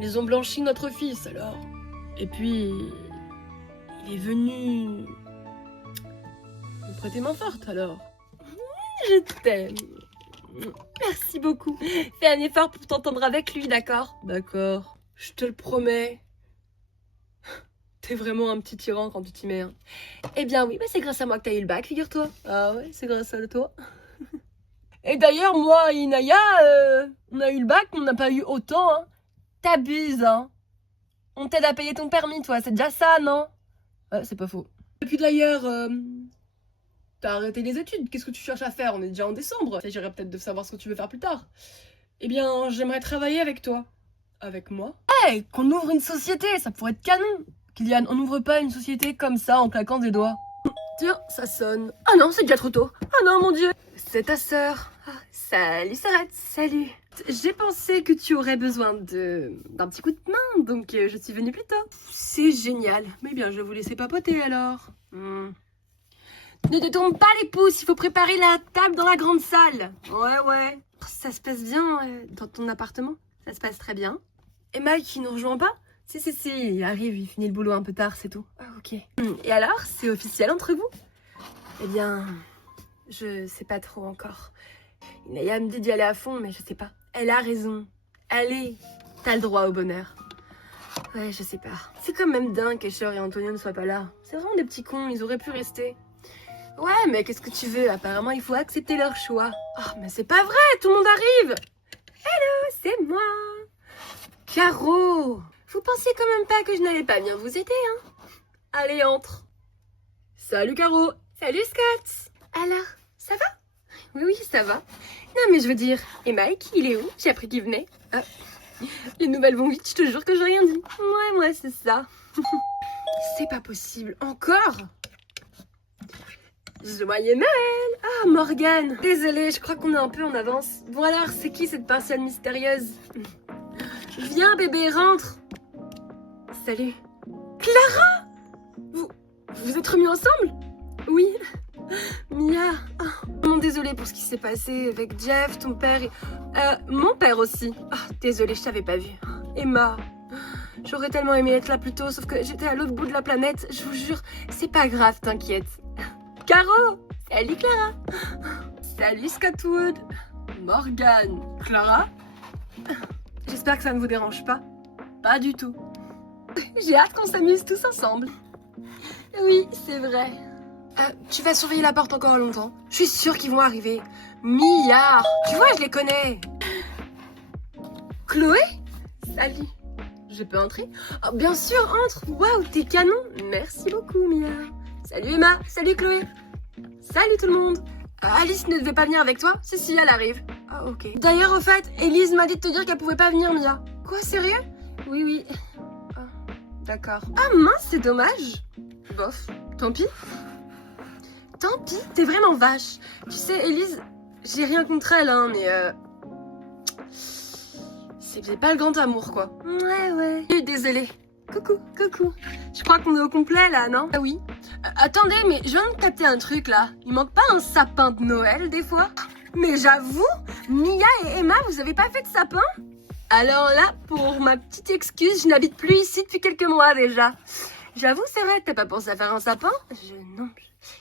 ils ont blanchi notre fils alors. Et puis, il est venu me prêter main forte alors. Je t'aime. Merci beaucoup. Fais un effort pour t'entendre avec lui, d'accord? D'accord, je te le promets. T'es vraiment un petit tyran quand tu t'y mets. Hein. Eh bien oui, c'est grâce à moi que t'as eu le bac, figure-toi. Ah ouais, c'est grâce à toi. Et d'ailleurs, moi et Inaya, on a eu le bac, on n'a pas eu autant. Hein. T'abuses, hein. On t'aide à payer ton permis, toi, c'est déjà ça, non? C'est pas faux. Et puis d'ailleurs, t'as arrêté les études, qu'est-ce que tu cherches à faire? On est déjà en décembre. Il s'agirait peut-être de savoir ce que tu veux faire plus tard. Eh bien, j'aimerais travailler avec toi. Avec moi? Hey, qu'on ouvre une société, ça pourrait être canon. Kylian, on n'ouvre pas une société comme ça en claquant des doigts. Tiens, ça sonne. Ah non, c'est déjà trop tôt. Ah non, mon Dieu. C'est ta sœur. Ah, salut, Sarette. Salut. J'ai pensé que tu aurais besoin d'un petit coup de main, donc je suis venue plus tôt. C'est génial. Mais bien, je vais vous laisser papoter alors. Ne te tourne pas les pouces, il faut préparer la table dans la grande salle. Ouais. Ça se passe bien dans ton appartement? Ça se passe très bien. Et Mike, il nous rejoint pas? Si, il arrive, il finit le boulot un peu tard, c'est tout. Ah, ok. Et alors, c'est officiel entre vous? Eh bien, je sais pas trop encore. Inaya me dit d'y aller à fond, mais je sais pas. Elle a raison. Allez, t'as le droit au bonheur. Ouais, je sais pas. C'est quand même dingue qu'Esher et Antonio ne soient pas là. C'est vraiment des petits cons, ils auraient pu rester. Ouais, mais qu'est-ce que tu veux? Apparemment, il faut accepter leur choix. Oh, mais c'est pas vrai, tout le monde arrive. Hello, c'est moi. Caro. Vous pensiez quand même pas que je n'allais pas bien vous aider, hein? Allez, entre. Salut, Caro. Salut, Scott. Alors, ça va? Oui, ça va. Non, mais je veux dire, et Mike, il est où? J'ai appris qu'il venait. Ah. Les nouvelles vont vite, je te jure que j'ai rien dit. Ouais, c'est ça. C'est pas possible. Encore? Joyeux Noël! Ah, Morgane! Désolée, je crois qu'on est un peu en avance. Bon alors, c'est qui cette personne mystérieuse? Viens, bébé, rentre! Salut. Clara! Vous êtes remis ensemble? Oui. Mia. Oh, désolée pour ce qui s'est passé avec Jeff, ton père et... mon père aussi. Oh, désolée, je t'avais pas vu. Emma. J'aurais tellement aimé être là plus tôt, sauf que j'étais à l'autre bout de la planète. Je vous jure, c'est pas grave, t'inquiète. Caro! Salut Clara! Salut Scottwood! Morgane! Clara? J'espère que ça ne vous dérange pas. Pas du tout. J'ai hâte qu'on s'amuse tous ensemble. Oui, c'est vrai. Tu vas surveiller la porte encore longtemps. Je suis sûre qu'ils vont arriver. Milliards! Tu vois, je les connais. Chloé? Salut. Je peux entrer? Oh, bien sûr, entre. Waouh, t'es canon. Merci beaucoup, Mia. Salut Emma. Salut Chloé. Salut tout le monde. Alice ne devait pas venir avec toi? Si, elle arrive. Ah, ok. D'ailleurs, au fait, Elise m'a dit de te dire qu'elle pouvait pas venir, Mia. Quoi, sérieux? Oui. Oh, d'accord. Ah mince, c'est dommage. Bof, tant pis. Tant pis, t'es vraiment vache. Tu sais, Elise, j'ai rien contre elle, hein, mais c'est pas le grand amour, quoi. Ouais. Désolée. Coucou. Je crois qu'on est au complet, là, non? Ah oui. Attendez, mais je viens de capter un truc, là. Il manque pas un sapin de Noël, des fois? Mais j'avoue, Mia et Emma, vous avez pas fait de sapin? Alors là, pour ma petite excuse, je n'habite plus ici depuis quelques mois, déjà. J'avoue, c'est vrai, t'as pas pensé à faire un sapin? Non.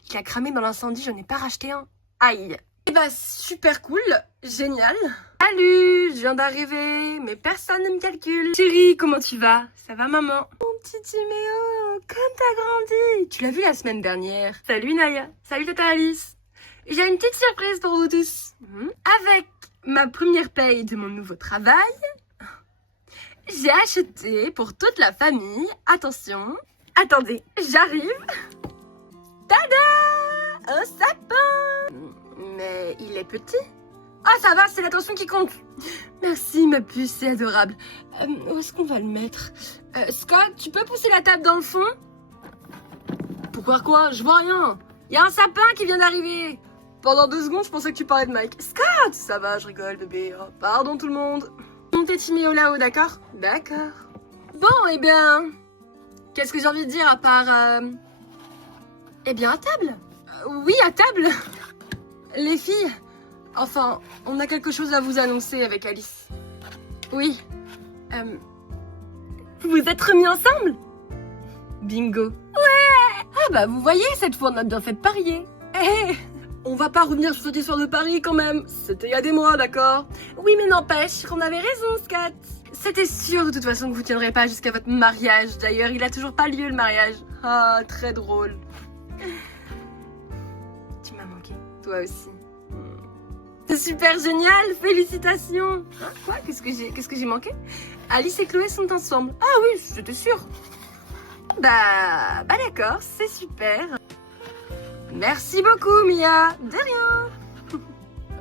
Il a cramé dans l'incendie, je n'ai pas racheté un. Aïe. Eh bah, super cool. Génial. Salut, je viens d'arriver, mais personne ne me calcule. Chérie, comment tu vas? Ça va, maman? Mon petit Timéo, comme t'as grandi. Tu l'as vu la semaine dernière. Salut, Naya. Salut, tata Alice. J'ai une petite surprise pour vous tous. Avec ma première paye de mon nouveau travail, j'ai acheté pour toute la famille, attention, attendez, j'arrive. Tada! Un sapin! Mais il est petit. Ah, ça va, c'est l'attention qui compte. Merci, ma puce, c'est adorable. Où est-ce qu'on va le mettre? Scott, tu peux pousser la table dans le fond? Pourquoi quoi? Je vois rien. Il y a un sapin qui vient d'arriver. Pendant 2 secondes, je pensais que tu parlais de Mike. Scott! Ça va, je rigole, bébé. Oh, pardon tout le monde. Montez Timéo là-haut, d'accord? D'accord. Bon, eh bien... Qu'est-ce que j'ai envie de dire à part... Eh bien, à table. Oui, à table. Les filles, enfin, on a quelque chose à vous annoncer avec Alice. Oui. Vous vous êtes remis ensemble? Bingo. Ouais. Ah bah vous voyez, cette fois on a bien fait de parier. Eh, on va pas revenir sur cette histoire de Paris quand même. C'était il y a des mois, d'accord? Oui, mais n'empêche qu'on avait raison, Scott. C'était sûr de toute façon que vous tiendrez pas jusqu'à votre mariage. D'ailleurs, il a toujours pas lieu le mariage. Ah, très drôle. Tu m'as manqué, toi aussi. C'est super génial, félicitations. Hein, quoi? Qu'est-ce que j'ai manqué? Alice et Chloé sont ensemble. Ah oui, j'étais sûre. Bah d'accord, c'est super. Merci beaucoup, Mia. De rien.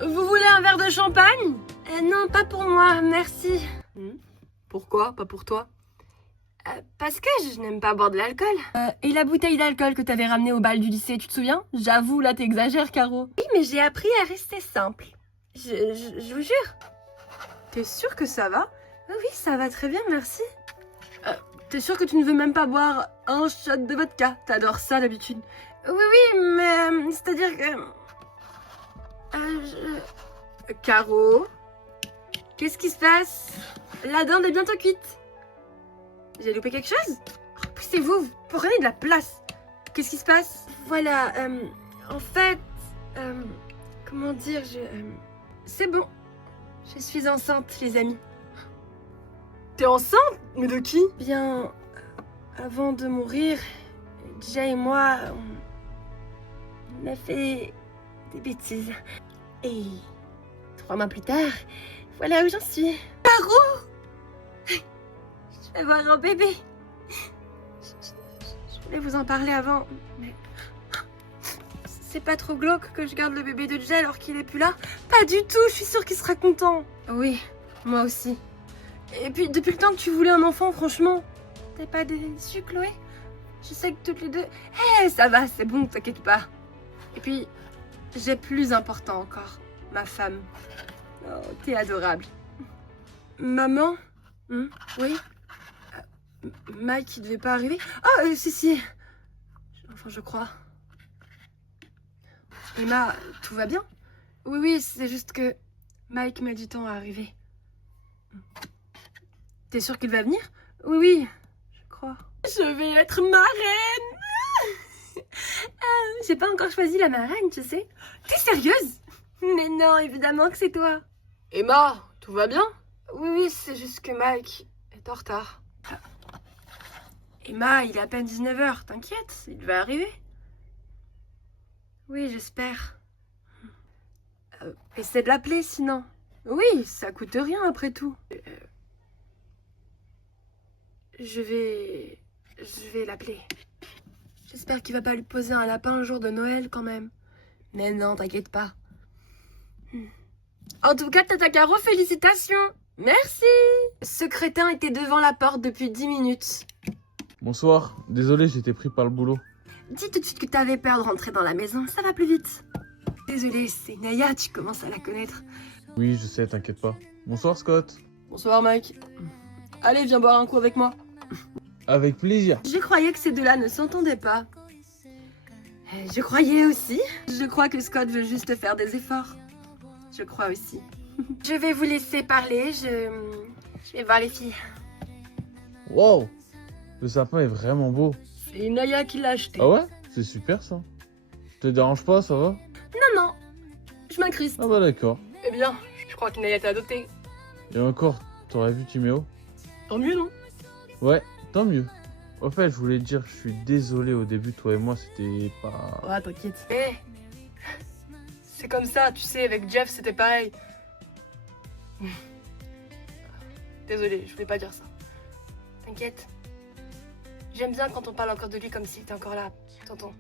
Vous voulez un verre de champagne? Non, pas pour moi, merci. Pourquoi? Pas pour toi? Parce que je n'aime pas boire de l'alcool. Et la bouteille d'alcool que t'avais ramenée au bal du lycée, tu te souviens? J'avoue, là t'exagères, Caro. Oui, mais j'ai appris à rester simple. Je vous jure. T'es sûre que ça va? Oui, ça va très bien, merci. T'es sûre que tu ne veux même pas boire un shot de vodka? T'adores ça d'habitude. Oui, mais c'est-à-dire que... Caro? Qu'est-ce qui se passe? La dinde est bientôt cuite. J'ai loupé quelque chose? Poussez-vous, vous prenez de la place. Qu'est-ce qui se passe? Voilà, en fait... comment dire, c'est bon. Je suis enceinte, les amis. T'es enceinte? Mais de qui? Bien, avant de mourir, Jay et moi, on a fait des bêtises. Et 3 mois plus tard, voilà où j'en suis. Caro! Je vais avoir un bébé. Je voulais vous en parler avant, mais... C'est pas trop glauque que je garde le bébé de Jay alors qu'il est plus là? Pas du tout, je suis sûre qu'il sera content. Oui, moi aussi. Et puis, depuis le temps que tu voulais un enfant, franchement, t'es pas déçue, Chloé? Je sais que toutes les deux... Eh, ça va, c'est bon, t'inquiète pas. Et puis, j'ai plus important encore, ma femme. Oh, t'es adorable. Maman? Oui? Mike, il devait pas arriver? Oh, si. Enfin, je crois. Emma, tout va bien? Oui, c'est juste que Mike met du temps à arriver. T'es sûre qu'il va venir? Oui, je crois. Je vais être marraine! J'ai pas encore choisi la marraine, tu sais. T'es sérieuse? Mais non, évidemment que c'est toi. Emma, tout va bien? Oui, c'est juste que Mike est en retard. Emma, il est à peine 19h, t'inquiète, il va arriver. Oui, j'espère. Essaie de l'appeler sinon. Oui, ça coûte rien après tout. Je vais l'appeler. J'espère qu'il va pas lui poser un lapin le jour de Noël quand même. Mais non, t'inquiète pas. En tout cas, Tata Caro, félicitations. Merci. Ce crétin était devant la porte depuis 10 minutes. Bonsoir, désolé, j'étais pris par le boulot. Dis tout de suite que t'avais peur de rentrer dans la maison, ça va plus vite. Désolée, c'est Naya, tu commences à la connaître. Oui, je sais, t'inquiète pas. Bonsoir, Scott. Bonsoir, Mike. Allez, viens boire un coup avec moi. Avec plaisir. Je croyais que ces deux-là ne s'entendaient pas. Je croyais aussi. Je crois que Scott veut juste faire des efforts. Je crois aussi. Je vais vous laisser parler, je vais voir les filles. Wow, le sapin est vraiment beau. C'est Naya qui l'a acheté. Ah ouais? C'est super ça. Te dérange pas, ça va? Non, je m'incruste. Ah bah d'accord. Eh bien, je crois que Naya t'a adopté. Et encore, t'aurais vu Timéo? Tant mieux, non? Ouais, tant mieux. En fait, je voulais te dire, je suis désolé au début, toi et moi, c'était pas... Ouais, t'inquiète. Eh, c'est comme ça, tu sais, avec Jeff, c'était pareil. Désolé, je voulais pas dire ça. T'inquiète. J'aime bien quand on parle encore de lui comme s'il était encore là, tonton.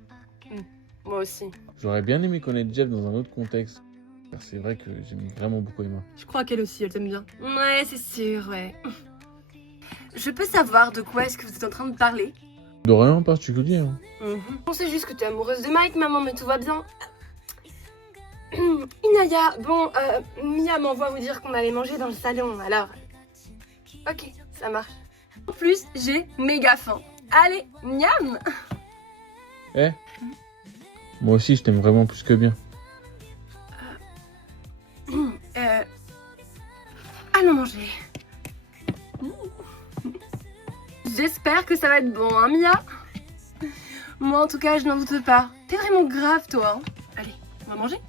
Moi aussi. J'aurais bien aimé connaître Jeff dans un autre contexte. Car c'est vrai que j'aime vraiment beaucoup Emma. Je crois qu'elle aussi, elle t'aime bien. Ouais, c'est sûr, ouais. Je peux savoir de quoi est-ce que vous êtes en train de parler? De rien en particulier, hein. On sait juste que t'es amoureuse de Mike, maman, mais tout va bien. Inaya, bon, Mia m'envoie vous dire qu'on allait manger dans le salon, alors... Ok, ça marche. En plus, j'ai méga faim. Allez, miam! Eh, Moi aussi, je t'aime vraiment plus que bien. Allons manger. J'espère que ça va être bon, hein, Mia? Moi, en tout cas, je n'en doute pas. T'es vraiment grave, toi. Hein. Allez, on va manger?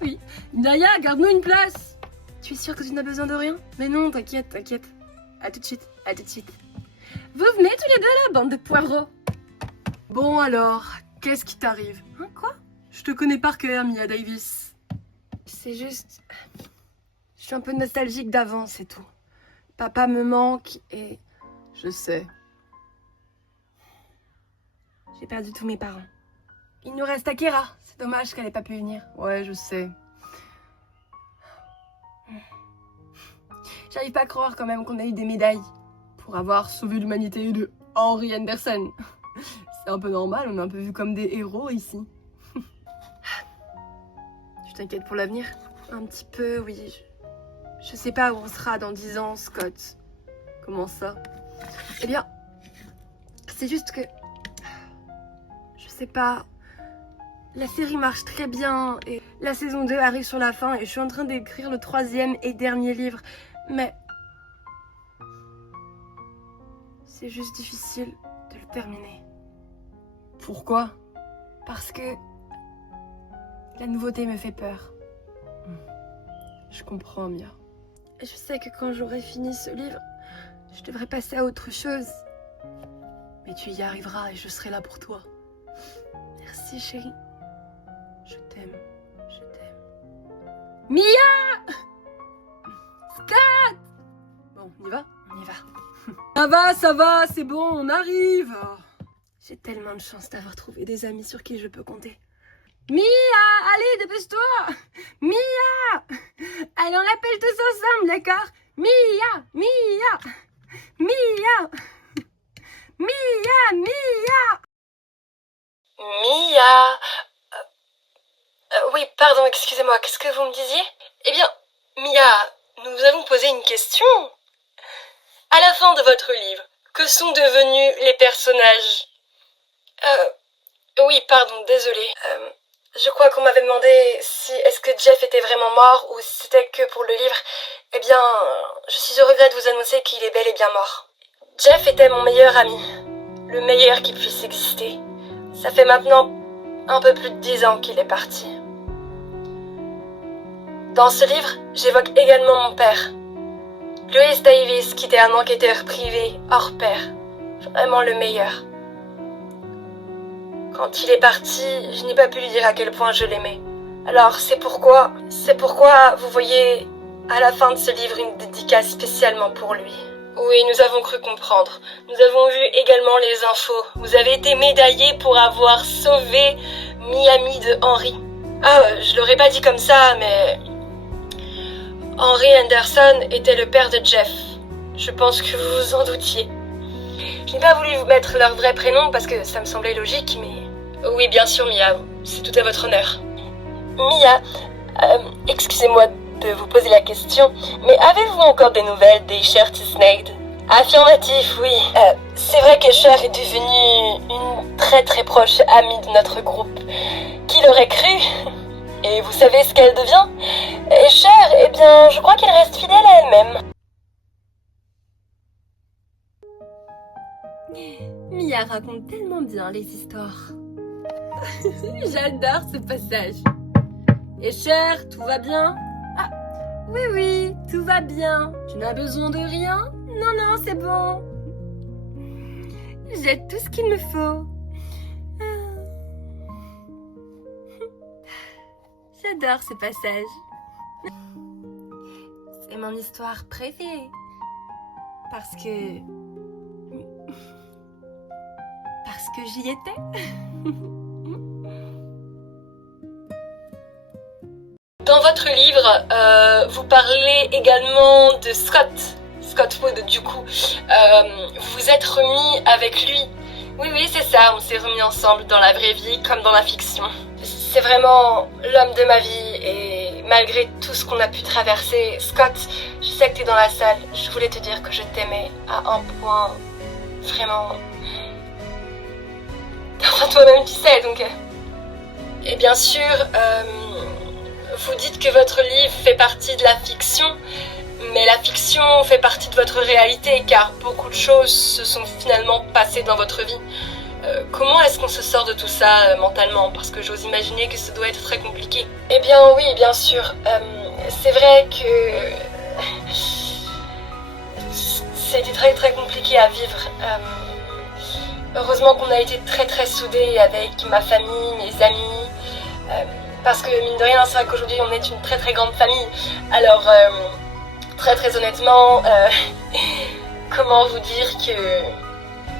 Oui. Naya, garde-nous une place. Tu es sûre que tu n'as besoin de rien? Mais non, t'inquiète, t'inquiète. À tout de suite, à tout de suite. Vous venez tous les deux là, bande de poivreaux. Bon alors, qu'est-ce qui t'arrive? Hein, quoi? Je te connais par cœur, Mia Davis. C'est juste... Je suis un peu nostalgique d'avant, c'est tout. Papa me manque et... Je sais. J'ai perdu tous mes parents. Il nous reste Akira. C'est dommage qu'elle ait pas pu venir. Ouais, je sais. J'arrive pas à croire quand même qu'on a eu des médailles pour avoir sauvé l'humanité de Henry Anderson. C'est un peu normal, on est un peu vu comme des héros ici. Tu t'inquiètes pour l'avenir? Un petit peu, oui. Je sais pas où on sera dans 10 ans, Scott. Comment ça? Eh bien, c'est juste que... Je sais pas... La série marche très bien et la saison 2 arrive sur la fin et je suis en train d'écrire le 3e et dernier livre. Mais... C'est juste difficile de le terminer. Pourquoi? Parce que... La nouveauté me fait peur. Je comprends, Mia. Je sais que quand j'aurai fini ce livre, je devrais passer à autre chose. Mais tu y arriveras et je serai là pour toi. Merci, chérie. Je t'aime. Je t'aime. Mia! Scott! Bon, on y va? On y va. Ça va, c'est bon, on arrive. J'ai tellement de chance d'avoir trouvé des amis sur qui je peux compter. Mia! Allez, dépêche-toi! Mia! Allez, on l'appelle tous ensemble, d'accord? Mia! Mia! Mia! Mia! Mia! Mia! Oui, pardon, excusez-moi, qu'est-ce que vous me disiez? Eh bien, Mia, nous vous avons posé une question. À la fin de votre livre, que sont devenus les personnages? Oui, pardon, désolée. Je crois qu'on m'avait demandé si est-ce que Jeff était vraiment mort ou si c'était que pour le livre. Eh bien, je suis au regret de vous annoncer qu'il est bel et bien mort. Jeff était mon meilleur ami, le meilleur qui puisse exister. Ça fait maintenant un peu plus de 10 ans qu'il est parti. Dans ce livre, j'évoque également mon père, Louis Davis, qui était un enquêteur privé hors pair, vraiment le meilleur. Quand il est parti, je n'ai pas pu lui dire à quel point je l'aimais. Alors c'est pourquoi, vous voyez à la fin de ce livre une dédicace spécialement pour lui. Oui, nous avons cru comprendre. Nous avons vu également les infos. Vous avez été médaillé pour avoir sauvé Miami de Henry. Ah, je l'aurais pas dit comme ça, mais... Henry Anderson était le père de Jeff. Je pense que vous vous en doutiez. Je n'ai pas voulu vous mettre leur vrai prénom parce que ça me semblait logique, mais... Oui, bien sûr, Mia, c'est tout à votre honneur. Mia, excusez-moi de vous poser la question, mais avez-vous encore des nouvelles des Cher Tisnade? Affirmatif, oui. C'est vrai que Cher est devenue une très très proche amie de notre groupe. Qui l'aurait cru? Et vous savez ce qu'elle devient? Et Cher, eh bien, je crois qu'elle reste fidèle à elle-même. Mia raconte tellement bien les histoires. J'adore ce passage. Et Cher, tout va bien? Ah, oui, tout va bien. Tu n'as besoin de rien? Non, c'est bon. J'ai tout ce qu'il me faut. J'adore ce passage. C'est mon histoire préférée. Parce que j'y étais. Dans votre livre, vous parlez également de Scott Wood, du coup. Vous vous êtes remis avec lui. Oui, c'est ça, on s'est remis ensemble dans la vraie vie comme dans la fiction. C'est vraiment l'homme de ma vie et malgré tout ce qu'on a pu traverser, Scott, je sais que t'es dans la salle, je voulais te dire que je t'aimais à un point vraiment... Enfin, toi-même tu sais, donc... Et bien sûr, vous dites que votre livre fait partie de la fiction, mais la fiction fait partie de votre réalité, car beaucoup de choses se sont finalement passées dans votre vie. Comment est-ce qu'on se sort de tout ça mentalement? Parce que j'ose imaginer que ça doit être très compliqué. Eh bien oui, bien sûr. C'est vrai que c'était très très compliqué à vivre. Heureusement qu'on a été très très soudés avec ma famille, mes amis. Parce que mine de rien, c'est vrai qu'aujourd'hui on est une très très grande famille. Alors très très honnêtement, comment vous dire que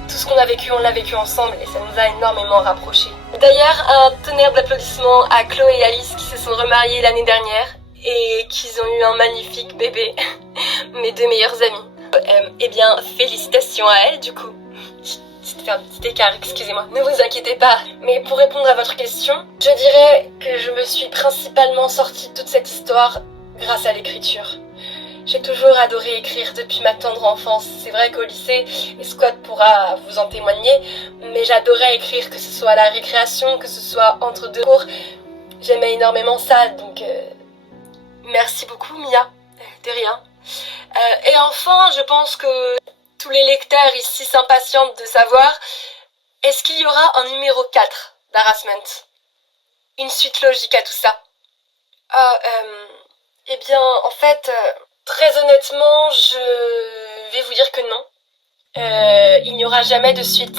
tout ce qu'on a vécu, on l'a vécu ensemble et ça nous a énormément rapprochés. D'ailleurs, un tonnerre d'applaudissements à Chloé et Alice qui se sont remariées l'année dernière et qui ont eu un magnifique bébé, mes deux meilleures amies. Eh bien, félicitations à elles du coup. C'était fait un petit écart, excusez-moi. Ne vous inquiétez pas. Mais pour répondre à votre question, je dirais que je me suis principalement sortie de toute cette histoire grâce à l'écriture. J'ai toujours adoré écrire depuis ma tendre enfance. C'est vrai qu'au lycée, et Scott pourra vous en témoigner, mais j'adorais écrire, que ce soit à la récréation, que ce soit entre deux cours. J'aimais énormément ça, donc merci beaucoup Mia, de rien. Et enfin, je pense que tous les lecteurs ici s'impatientent de savoir, est-ce qu'il y aura un numéro 4 d'Harassment? Une suite logique à tout ça? Eh bien, en fait, très honnêtement, je vais vous dire que non. Il n'y aura jamais de suite.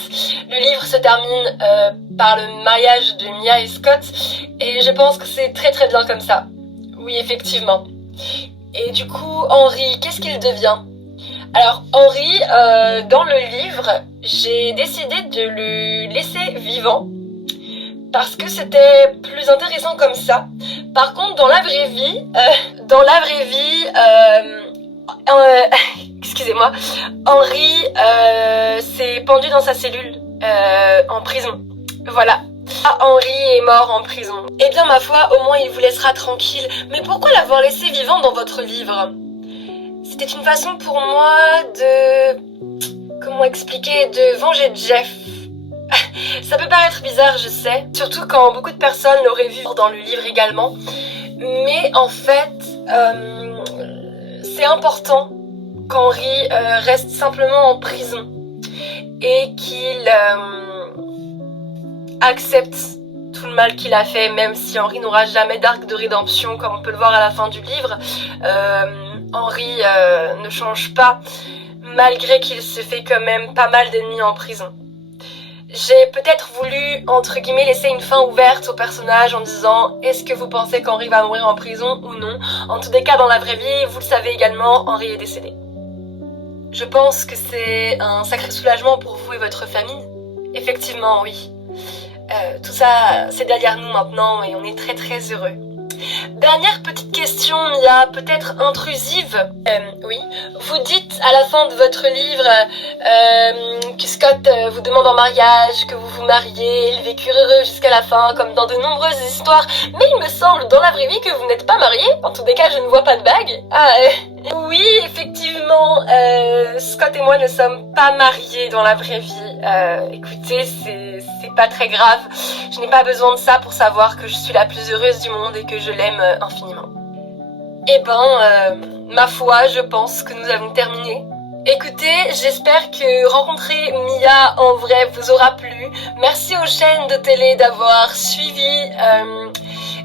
Le livre se termine par le mariage de Mia et Scott, et je pense que c'est très très bien comme ça. Oui, effectivement. Et du coup, Henry, qu'est-ce qu'il devient? Alors, Henry, dans le livre, j'ai décidé de le laisser vivant, parce que c'était plus intéressant comme ça. Par contre, dans la vraie vie, excusez-moi, Henry s'est pendu dans sa cellule en prison. Voilà. Henry est mort en prison. Eh bien, ma foi, au moins il vous laissera tranquille. Mais pourquoi l'avoir laissé vivant dans votre livre? C'était une façon pour moi de... comment expliquer? De venger Jeff. Ça peut paraître bizarre, je sais. Surtout quand beaucoup de personnes l'auraient vu dans le livre également. Mais en fait, c'est important qu'Henry reste simplement en prison. Et qu'il accepte tout le mal qu'il a fait, même si Henry n'aura jamais d'arc de rédemption, comme on peut le voir à la fin du livre. Henry ne change pas, malgré qu'il se fait quand même pas mal d'ennemis en prison. J'ai peut-être voulu, entre guillemets, laisser une fin ouverte au personnage en disant « Est-ce que vous pensez qu'Henry va mourir en prison ou non ?» En tous les cas, dans la vraie vie, vous le savez également, Henry est décédé. Je pense que c'est un sacré soulagement pour vous et votre famille. Effectivement, oui. Tout ça, c'est derrière nous maintenant et on est très très heureux. Dernière petite question, Mia, peut-être intrusive. Oui. Vous dites à la fin de votre livre que Scott vous demande en mariage, que vous vous mariez, ils vécurent heureux jusqu'à la fin, comme dans de nombreuses histoires. Mais il me semble, dans la vraie vie, que vous n'êtes pas mariés. En tous les cas, je ne vois pas de bague. Oui, effectivement, Scott et moi ne sommes pas mariés dans la vraie vie. Écoutez, c'est pas très grave. Je n'ai pas besoin de ça pour savoir que je suis la plus heureuse du monde et que je l'aime infiniment. Eh ben, ma foi, je pense que nous avons terminé. Écoutez, j'espère que rencontrer Mia en vrai vous aura plu. Merci aux chaînes de télé d'avoir suivi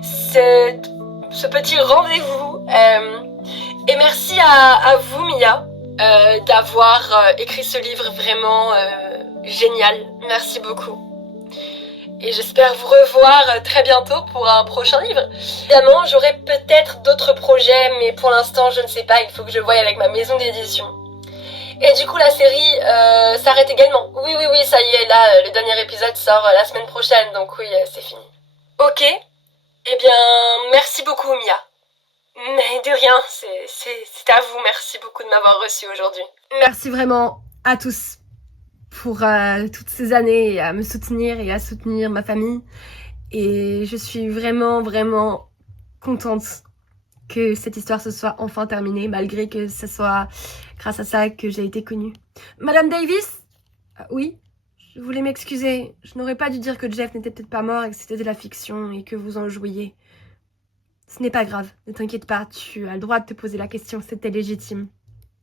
ce petit rendez-vous. Et merci à vous, Mia, d'avoir écrit ce livre vraiment génial. Merci beaucoup. Et j'espère vous revoir très bientôt pour un prochain livre. Évidemment, j'aurai peut-être d'autres projets, mais pour l'instant, je ne sais pas, il faut que je voie avec ma maison d'édition. Et du coup, la série s'arrête également. Oui, ça y est, là, le dernier épisode sort la semaine prochaine, donc oui, c'est fini. Ok. Eh bien, merci beaucoup, Mia. Mais de rien, c'est à vous, merci beaucoup de m'avoir reçu aujourd'hui. Merci vraiment à tous pour toutes ces années à me soutenir et à soutenir ma famille. Et je suis vraiment, vraiment contente que cette histoire se soit enfin terminée, malgré que ce soit grâce à ça que j'ai été connue. Madame Davis? Oui? Je voulais m'excuser. Je n'aurais pas dû dire que Jeff n'était peut-être pas mort et que c'était de la fiction et que vous en jouiez. Ce n'est pas grave, ne t'inquiète pas, tu as le droit de te poser la question, c'était légitime.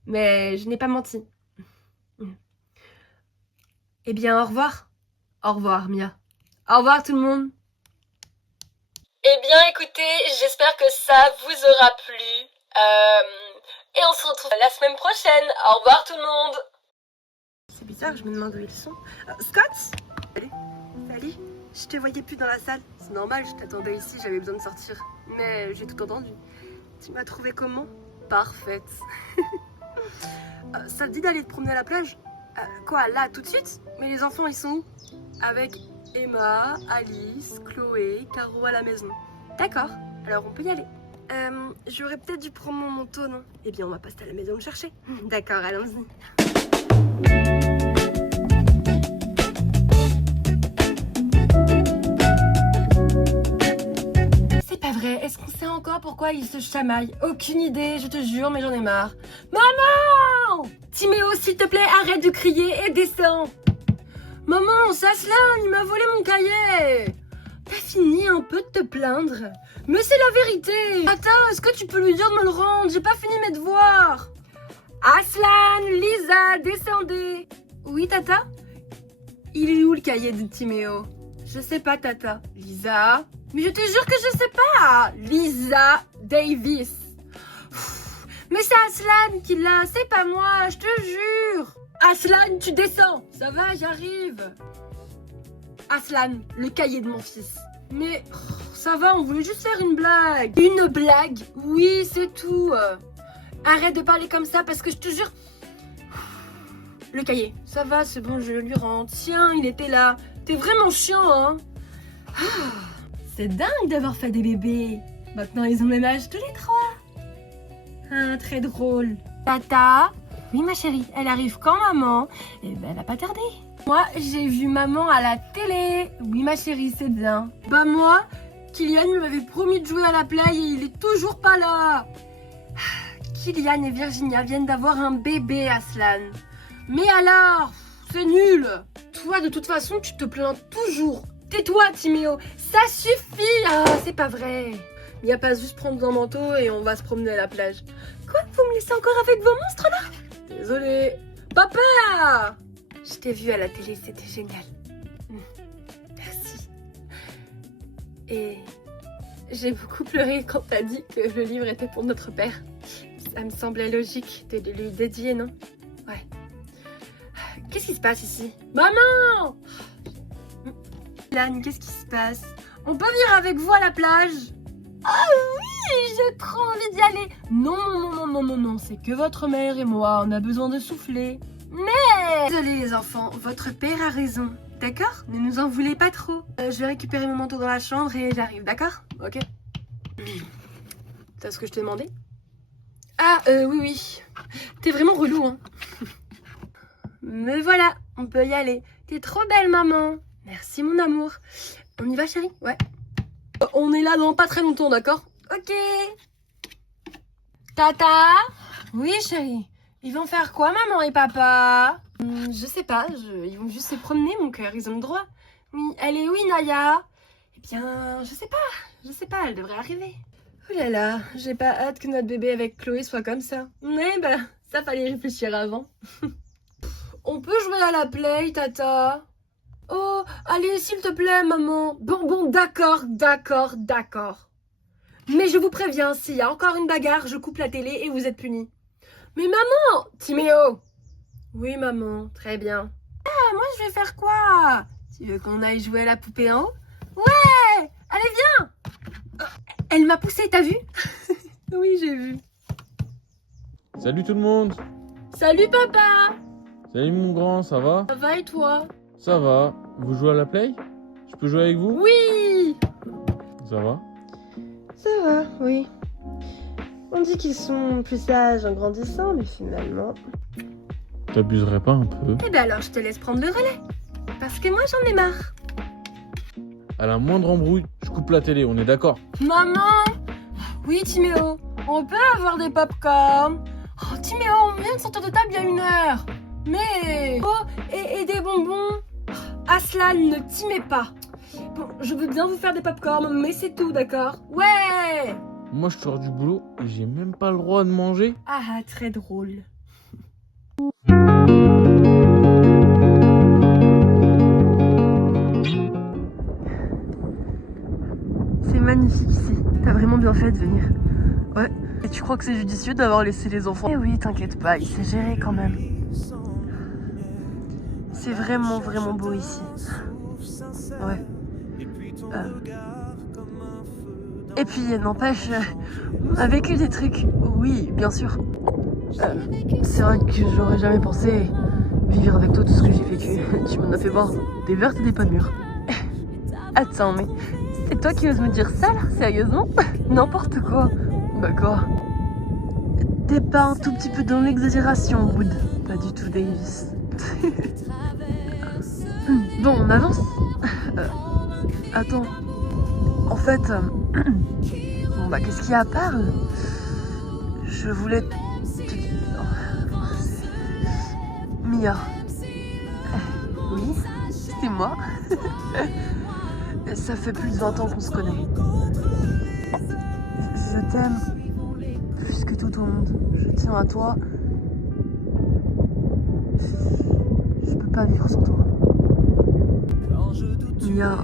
Mais je n'ai pas menti. Eh bien, au revoir. Au revoir, Mia. Au revoir, tout le monde. Eh bien, écoutez, j'espère que ça vous aura plu. Et on se retrouve la semaine prochaine. Au revoir, tout le monde. C'est bizarre, je me demande où ils sont. Scott? Salut. Salut. Je te voyais plus dans la salle. C'est normal, je t'attendais ici, j'avais besoin de sortir. Mais j'ai tout entendu. Tu m'as trouvé comment? Parfaite. Ça te dit d'aller te promener à la plage? Quoi, là, tout de suite? Mais les enfants, ils sont où? Avec Emma, Alice, Chloé, Caro à la maison. D'accord, alors on peut y aller. J'aurais peut-être dû prendre mon manteau, non? Eh bien, on va passer à la maison me chercher. D'accord, allons-y. C'est pas vrai, est-ce qu'on sait encore pourquoi ils se chamaillent? Aucune idée, je te jure, mais j'en ai marre. Maman! Timéo, s'il te plaît, arrête de crier et descends. Maman, c'est Aslan, il m'a volé mon cahier. T'as fini un peu de te plaindre? Mais c'est la vérité. Attends, est-ce que tu peux lui dire de me le rendre? J'ai pas fini mes devoirs. Aslan, Lisa, descendez. Oui, Tata? Il est où le cahier de Timéo? Je sais pas, Tata. Lisa? Mais je te jure que je sais pas. Lisa Davis. Mais c'est Aslan qui l'a, c'est pas moi, je te jure. Aslan, tu descends. Ça va, j'arrive. Aslan, le cahier de mon fils. Mais ça va, on voulait juste faire une blague. Une blague? Oui, c'est tout. Arrête de parler comme ça parce que je te jure... Le cahier. Ça va, c'est bon, je lui rends. Tiens, il était là. T'es vraiment chiant, hein? C'est dingue d'avoir fait des bébés. Maintenant, ils ont le même âge tous les trois. Très drôle. Tata? Oui, ma chérie, elle arrive quand, maman? Eh ben, elle va pas tarder. Moi, j'ai vu maman à la télé. Oui, ma chérie, c'est bien. Bah moi, Kylian m'avait promis de jouer à la play et il est toujours pas là. Kylian et Virginia viennent d'avoir un bébé, Aslan. Mais alors, c'est nul. Toi, de toute façon, tu te plains toujours. Tais-toi, Timéo. Ça suffit. Ah, c'est pas vrai. Il n'y a pas juste prendre un manteau et on va se promener à la plage. Quoi? Vous me laissez encore avec vos monstres là? Désolée. Papa! Je t'ai vu à la télé, c'était génial. Merci. Et j'ai beaucoup pleuré quand t'as dit que le livre était pour notre père. Ça me semblait logique de lui dédier, non? Ouais. Qu'est-ce qui se passe ici? Maman! Lan, qu'est-ce qui se passe? On peut venir avec vous à la plage? Ah oui, j'ai trop envie d'y aller. Non, c'est que votre mère et moi, on a besoin de souffler. Mais... Désolé les enfants, votre père a raison. D'accord? Ne nous en voulez pas trop. Je vais récupérer mon manteau dans la chambre et j'arrive, d'accord? Ok. T'as ce que je t'ai demandé? Ah, oui. T'es vraiment relou, hein. Me voilà, on peut y aller. T'es trop belle, maman. Merci, mon amour. On y va, chérie? Ouais. On est là dans pas très longtemps, d'accord? Ok. Tata? Oui, chérie. Ils vont faire quoi, maman et papa? Je sais pas, ils vont juste se promener, mon cœur, ils ont le droit. Oui, elle est où, Naya? Eh bien, je sais pas, elle devrait arriver. Oh là là, j'ai pas hâte que notre bébé avec Chloé soit comme ça. Mais ben, ça fallait réfléchir avant. On peut jouer à la play, Tata? Oh, allez, s'il te plaît, maman. Bon, d'accord. Mais je vous préviens, s'il y a encore une bagarre, je coupe la télé et vous êtes punis. Mais maman! Timéo! Oui, maman, très bien. Ah, moi, je vais faire quoi? Tu veux qu'on aille jouer à la poupée en haut? Ouais! Allez, viens! Elle m'a poussée, t'as vu? Oui, j'ai vu. Salut tout le monde! Salut, papa! Salut mon grand, ça va? Ça va et toi? Ça va. Vous jouez à la play? Je peux jouer avec vous? Oui! Ça va? Ça va, oui. On dit qu'ils sont plus sages en grandissant, mais finalement... T'abuserais pas un peu? Eh ben alors, je te laisse prendre le relais. Parce que moi, j'en ai marre. À la moindre embrouille, je coupe la télé, on est d'accord? Maman! Oui, Timéo, on peut avoir des pop-corn? Oh, Timéo, on vient de sortir de table il y a 1 heure. Mais... Oh, et des bonbons? Aslan, ne t'y mets pas. Bon, je veux bien vous faire des pop-corn, mais c'est tout, d'accord? Ouais! Moi, je sors du boulot et j'ai même pas le droit de manger. Ah, très drôle. C'est magnifique ici. T'as vraiment bien fait de venir. Ouais. Et tu crois que c'est judicieux d'avoir laissé les enfants? Eh oui, t'inquiète pas, il s'est géré quand même. C'est vraiment, vraiment beau ici. Ouais. Et puis, n'empêche, on a vécu des trucs. Oui, bien sûr. C'est vrai que j'aurais jamais pensé vivre avec toi tout ce que j'ai vécu. Tu m'en as fait voir des vertes et des pas mûres. Attends, mais c'est toi qui oses me dire ça là? Sérieusement? N'importe quoi. Bah quoi? T'es pas un tout petit peu dans l'exagération, Wood? Pas du tout, Davis. Bon, on avance. Attends. En fait, bon bah qu'est-ce qu'il y a à part? Je voulais te... Mia. Oui, c'est moi. Ça fait plus de 20 ans qu'on se connaît. Je t'aime plus que tout au monde. Je tiens à toi. Je peux pas vivre sans toi. Mia,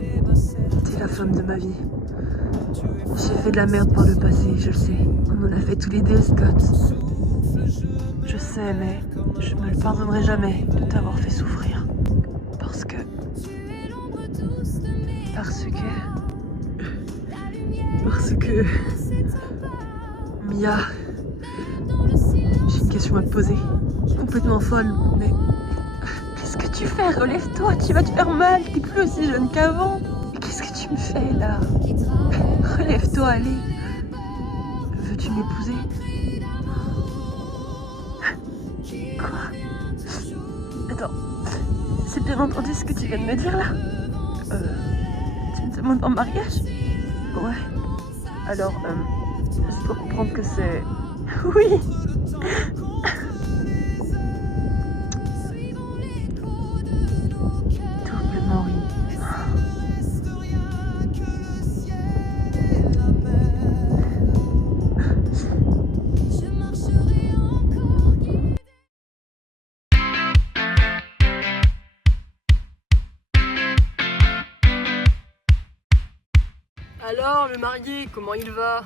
t'es la femme de ma vie. J'ai fait de la merde par le passé, je le sais. On en a fait tous les deux, Scott. Je sais, mais je me le pardonnerai jamais de t'avoir fait souffrir. Parce que... Mia... J'ai une question à te poser. Complètement folle, mais... Qu'est-ce que tu fais? Relève-toi, tu vas te faire mal, t'es plus aussi jeune qu'avant. Qu'est-ce que tu me fais là? Relève-toi, allez. Veux-tu m'épouser? Quoi? Attends, c'est bien entendu ce que tu viens de me dire là? Tu me demandes en mariage? Ouais. Alors, je peux comprendre que c'est... Oui! Doublement oui. Alors, le marié, comment il va?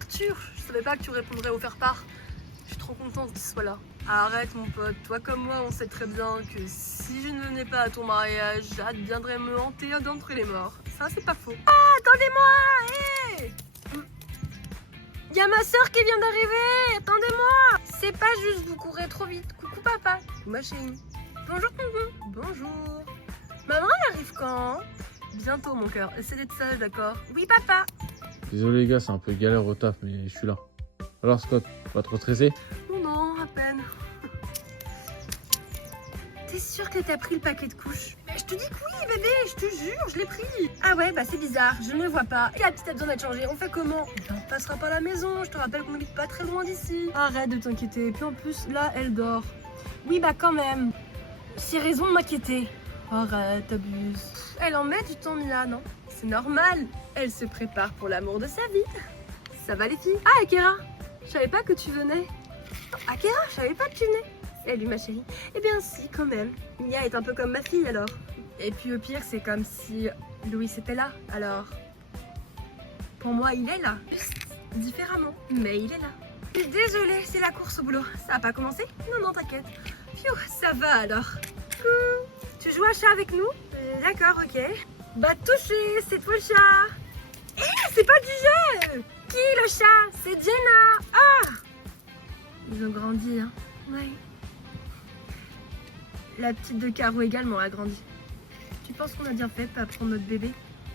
Arthur, je savais pas que tu répondrais au faire-part. Je suis trop contente qu'il soit là. Arrête mon pote, toi comme moi on sait très bien que si je ne venais pas à ton mariage, Jade viendrait me hanter d'entre les morts. Ça c'est pas faux. Ah, attendez-moi, hé! Y a ma soeur qui vient d'arriver, attendez-moi! C'est pas juste, vous courez trop vite. Coucou papa, coucou ma chérie. Bonjour tonton. Bonjour. Maman elle arrive quand? Bientôt mon cœur, essaie d'être sage, d'accord? Oui papa. Désolé les gars, c'est un peu galère au taf, mais je suis là. Alors Scott, pas trop stressé? Non, à peine. T'es sûr que t'as pris le paquet de couches? Mais je te dis que oui bébé, je te jure, je l'ai pris. Ah ouais, bah c'est bizarre, je ne le vois pas. Et la petite a besoin d'être changée, on fait comment? On passera pas à la maison, je te rappelle qu'on habite pas très loin d'ici. Arrête de t'inquiéter, puis en plus là elle dort. Oui bah quand même, j'ai raison de m'inquiéter. Arrête, t'abuses. Elle en met du temps Mia, non? C'est normal, elle se prépare pour l'amour de sa vie. Ça va les filles? Ah Akira, je savais pas que tu venais. Akira, je savais pas que tu venais. Salut ma chérie. Eh bien si, quand même. Mia est un peu comme ma fille alors. Et puis au pire, c'est comme si Louis était là. Alors, pour moi, il est là. Juste différemment, mais il est là. Désolée, c'est la course au boulot. Ça a pas commencé? Non, t'inquiète. Pfiou, ça va alors. Coucou. Tu joues à chat avec nous? D'accord, ok. Bah touché, c'est toi le chat. C'est pas du jeu. Qui le chat? C'est Jenna. Ah, ils ont grandi, hein. Ouais. La petite de Caro également a grandi. Tu penses qu'on a bien fait de pas prendre notre bébé?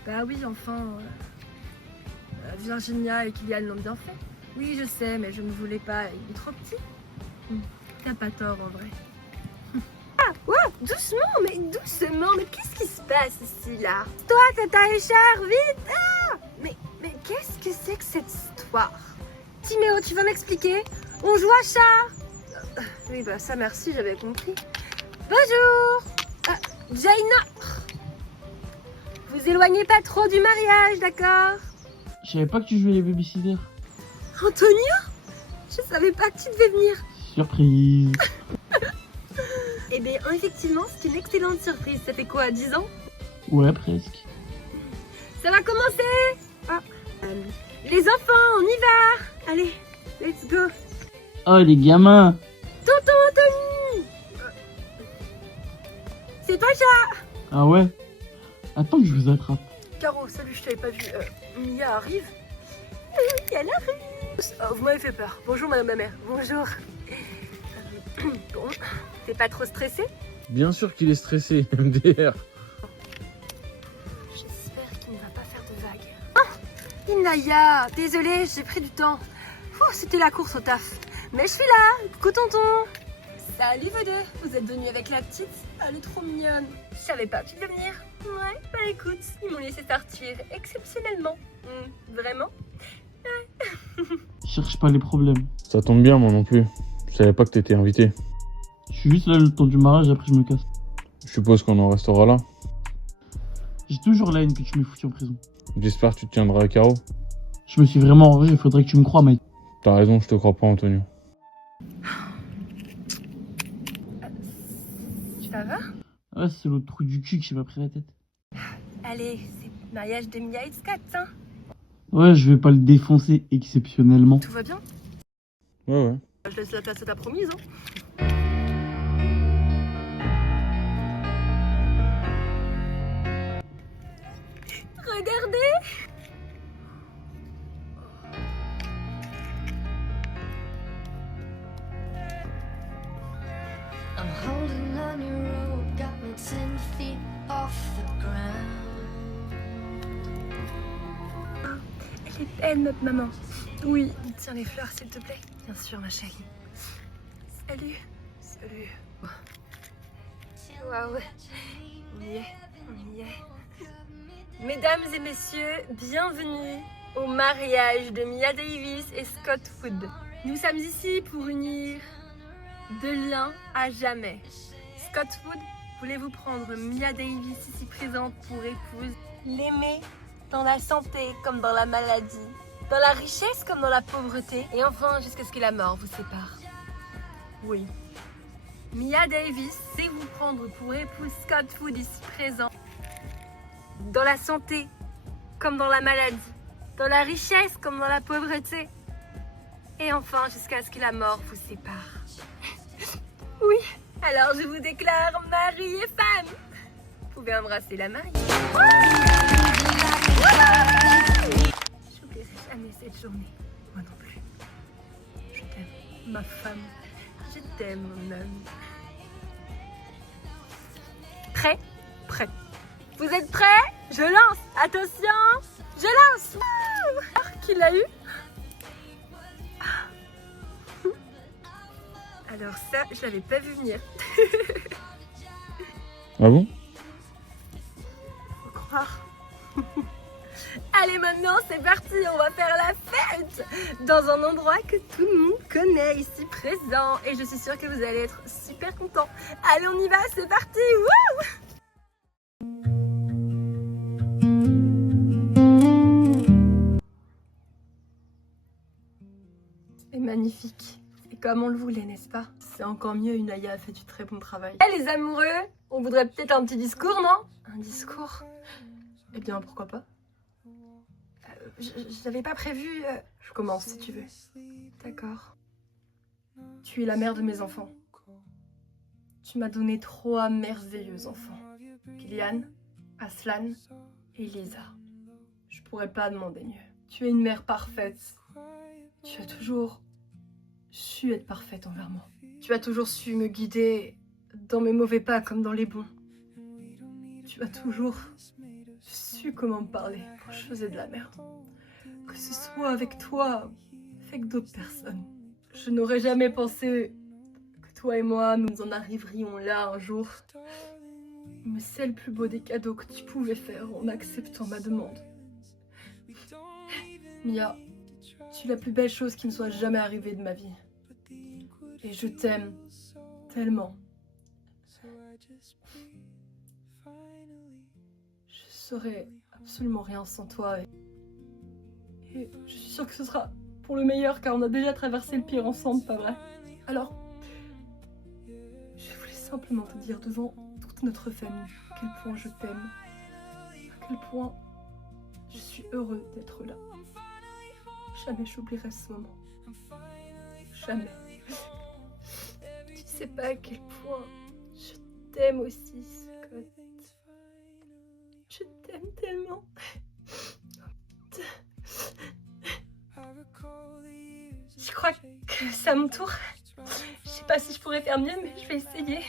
Bah oui, enfin... Virginia et Kylian l'ont bien fait. Oui, je sais, mais je ne voulais pas. Il est trop petit. T'as pas tort, en vrai. Ah, wow, doucement, mais qu'est-ce qui se passe ici, là? Toi, Tata Richard, vite! Ah, mais qu'est-ce que c'est que cette histoire? Timéo, tu vas m'expliquer? On joue à chat? Oui, bah ça, merci, j'avais compris. Bonjour! Jaina! Vous éloignez pas trop du mariage, d'accord? Je savais pas que tu jouais les babysitters. Antonio? Je savais pas que tu devais venir. Surprise. Eh bien, effectivement, c'est une excellente surprise. Ça fait quoi, 10 ans? Ouais, presque. Ça va commencer. Les enfants, on y va. Allez, let's go. Oh, les gamins. Tonton Anthony. C'est toi, chat. Ah ouais? Attends que je vous attrape. Caro, salut, je t'avais pas vu. Mia arrive. Elle arrive. Oh, vous m'avez fait peur. Bonjour, madame la mère. Bonjour. Bon, t'es pas trop stressée? Bien sûr qu'il est stressé, MDR. J'espère qu'il ne va pas faire de vagues. Ah, Inaya, désolée, j'ai pris du temps. C'était la course au taf. Mais je suis là. Coucou tonton. Salut vous deux. Vous êtes venus avec la petite? Elle est trop mignonne. Je savais pas tu devais venir. Ouais, bah écoute, ils m'ont laissé sortir exceptionnellement. Vraiment? Cherche pas les problèmes. Ça tombe bien, moi non plus. Je savais pas que t'étais invité. Je suis juste là le temps du mariage, après je me casse. Je suppose qu'on en restera là. J'ai toujours la haine que tu m'aies foutu en prison. J'espère que tu te tiendras à carreau. Je me suis vraiment enragé, il faudrait que tu me crois, mec. T'as raison, je te crois pas, Antonio. Ça va? Ouais, c'est l'autre trou du cul qui m'a pris la tête. Allez, c'est le mariage de Mia et Scott, hein? Ouais, je vais pas le défoncer exceptionnellement. Tout va bien? Ouais, ouais. Je laisse la place à ta promise, hein? Regardez! I'm holding on your rope, got me 10 feet off the ground. Elle est belle, notre maman. Oui, tiens les fleurs, s'il te plaît. Bien sûr, ma chérie. Salut. Salut. Waouh. On y est, on y est. Mesdames et messieurs, bienvenue au mariage de Mia Davis et Scott Wood. Nous sommes ici pour unir de l'un à jamais. Scott Wood, voulez-vous prendre Mia Davis ici présente pour épouse? L'aimer dans la santé comme dans la maladie, dans la richesse comme dans la pauvreté, et enfin jusqu'à ce que la mort vous sépare. Oui. Mia Davis sait vous prendre pour épouse Scott Wood ici présent, dans la santé comme dans la maladie, dans la richesse comme dans la pauvreté, et enfin jusqu'à ce que la mort vous sépare. Oui, alors je vous déclare mari et femme. Vous pouvez embrasser la mariée. J'oublierai jamais cette journée. Moi non plus. Je t'aime, ma femme. Je t'aime, mon homme. Prêt? Prêt. Vous êtes prêts? Je lance. Attention. Je lance. Qui l'a eu? Alors ça, je l'avais pas vu venir. Ah bon? Faut croire. Allez, maintenant, c'est parti, on va faire la fête dans un endroit que tout le monde connaît ici présent. Et je suis sûre que vous allez être super contents. Allez, on y va, c'est parti. Wouh! C'est magnifique. Et comme on le voulait, n'est-ce pas? C'est encore mieux, Inaya a fait du très bon travail. Eh les amoureux, on voudrait peut-être un petit discours, non? Un discours? Eh bien, pourquoi pas? Je n'avais pas prévu. Je commence si tu veux. D'accord. Tu es la mère de mes enfants. Tu m'as donné 3 merveilleux enfants. Kylian, Aslan et Lisa. Je pourrais pas demander mieux. Tu es une mère parfaite. Tu as toujours su être parfaite envers moi. Tu as toujours su me guider dans mes mauvais pas comme dans les bons. Tu as toujours su comment me parler quand je faisais de la merde. Que ce soit avec toi ou avec d'autres personnes. Je n'aurais jamais pensé que toi et moi, nous en arriverions là un jour. Mais c'est le plus beau des cadeaux que tu pouvais faire en acceptant ma demande. Mia, tu es la plus belle chose qui me soit jamais arrivée de ma vie. Et je t'aime tellement. Je serais absolument rien sans toi. Et je suis sûre que ce sera pour le meilleur car on a déjà traversé le pire ensemble, pas vrai? Alors, je voulais simplement te dire devant toute notre famille à quel point je t'aime, à quel point je suis heureux d'être là. Jamais j'oublierai ce moment. Jamais. Tu sais pas à quel point je t'aime aussi, Scott. Je t'aime tellement. Je crois que c'est à mon tour. Je sais pas si je pourrais faire mieux, mais je vais essayer.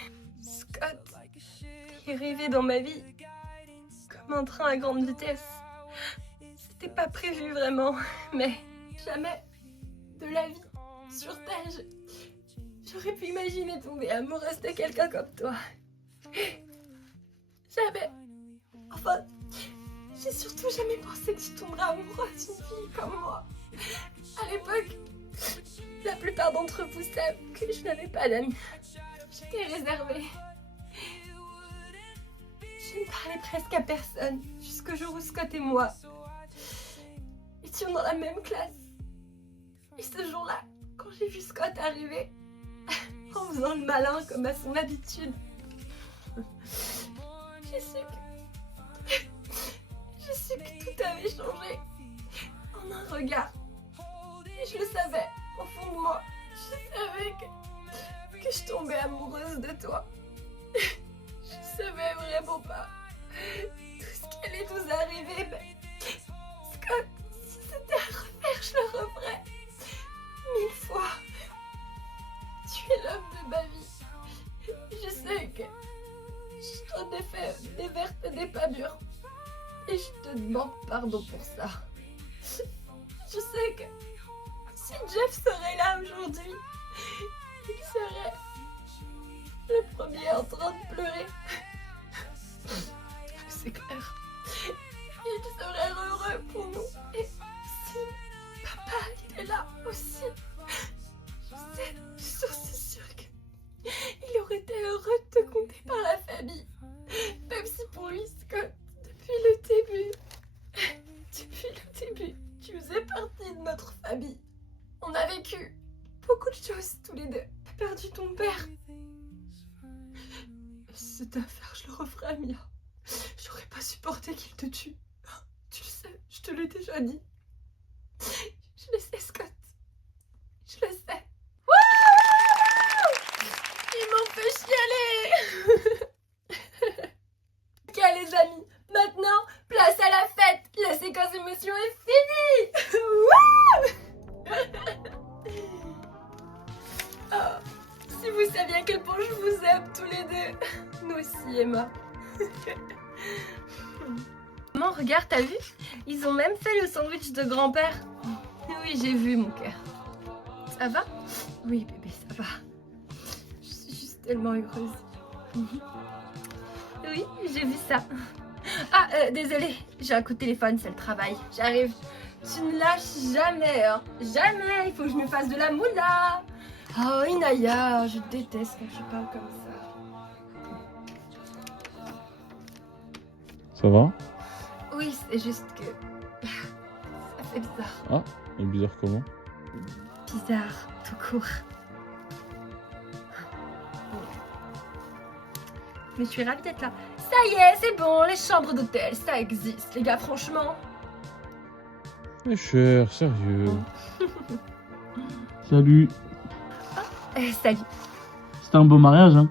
Scott, t'es rêvé dans ma vie comme un train à grande vitesse. C'était pas prévu vraiment, mais jamais de la vie sur Terre, j'aurais pu imaginer tomber amoureuse de quelqu'un comme toi. Jamais. Enfin, j'ai surtout jamais pensé que je tomberais amoureuse d'une fille comme moi. À l'époque, la plupart d'entre vous savent que je n'avais pas d'amis. J'étais réservée. Je ne parlais presque à personne jusqu'au jour où Scott et moi étions dans la même classe. Et ce jour-là, quand j'ai vu Scott arriver, en faisant le malin comme à son habitude, j'ai su que tout avait changé en un regard. Et je le savais, au fond de moi, je savais que je tombais amoureuse de toi. Je savais vraiment pas tout ce qui allait nous arriver, mais Scott, si c'était à refaire, je le referais 1000 fois. Tu es l'homme de ma vie. Je sais que je t'en ai fait des vertes et des pas mûres. Et je te demande pardon pour ça. Je sais que si Jeff serait là aujourd'hui, il serait le premier en train de pleurer. C'est clair. Il serait heureux pour nous. Et si papa était là aussi, je suis sûre qu'il aurait été heureux de te compter par la famille. Même si pour lui, Scott, depuis le début, tu faisais partie de notre famille. On a vécu beaucoup de choses tous les deux. T'as perdu ton père. Si c'était à faire, je le referais, Mia. J'aurais pas supporté qu'il te tue. Tu le sais, je te l'ai déjà dit. Je le sais, Scott. Je le sais. Wouh! Ils m'ont fait chialer. Ok les amis, maintenant, place à la fête. La séquence émotion est finie. Wouh! Oh, si vous saviez à quel point je vous aime tous les deux. Nous aussi, Emma. Maman, regarde, t'as vu? Ils ont même fait le sandwich de grand-père. Oui, j'ai vu, mon cœur. Ça va? Oui, bébé, ça va. Je suis juste tellement heureuse. Oui, j'ai vu ça. Ah, désolée, j'ai un coup de téléphone, c'est le travail. J'arrive. Tu ne lâches jamais, hein. Jamais, il faut que je me fasse de la moula. Oh, Inaya, je déteste quand tu parles comme ça. Ça va? Oui, c'est juste que... ça fait bizarre. Ah, et bizarre comment? Bizarre, tout court. Mais je suis ravie d'être là. Ça y est, c'est bon, les chambres d'hôtel, ça existe, les gars, franchement. Mais cher, sérieux. Salut. Salut. C'était un beau mariage, hein.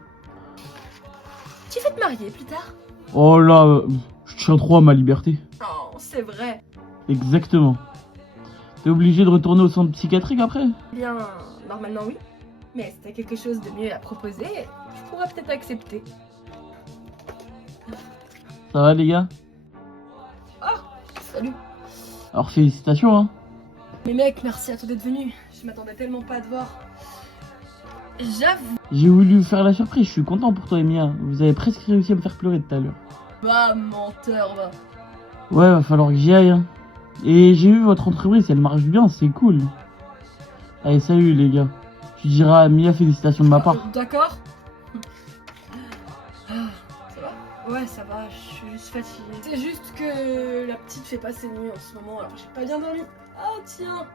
Tu veux te marier plus tard? Oh là, je tiens trop à ma liberté. Oh, c'est vrai. Exactement. T'es obligé de retourner au centre psychiatrique après? Bien, normalement oui. Mais si t'as quelque chose de mieux à proposer, je pourrais peut-être accepter. Ça va les gars? Oh, salut. Alors félicitations, hein. Mais mec, merci à toi d'être venu. Je m'attendais tellement pas à te voir. J'avoue. J'ai voulu faire la surprise, je suis content pour toi et Mia. Vous avez presque réussi à me faire pleurer tout à l'heure. Bah, menteur, va. Ouais, va falloir que j'y aille, hein. Et j'ai vu votre entreprise, elle marche bien, c'est cool. Allez, salut les gars. Tu diras à Mia félicitations de ma part. D'accord. Ça va? Ouais, ça va, je suis juste fatiguée. C'est juste que la petite fait pas ses nuits en ce moment, alors j'ai pas bien dormi. Oh tiens,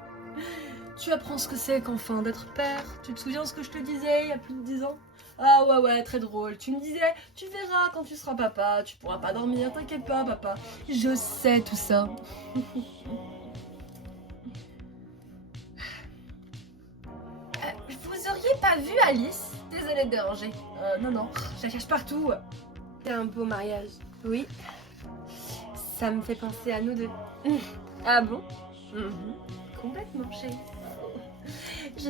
tu apprends ce que c'est qu'enfin d'être père. Tu te souviens ce que je te disais il y a plus de 10 ans? Ah ouais, très drôle. Tu me disais, tu verras quand tu seras papa, tu pourras pas dormir, t'inquiète pas papa. Je sais tout ça. Vous auriez pas vu Alice? Désolée de déranger. Non, je la cherche partout. C'est un beau mariage. Oui. Ça me fait penser à nous deux. Ah bon? Complètement, chérie.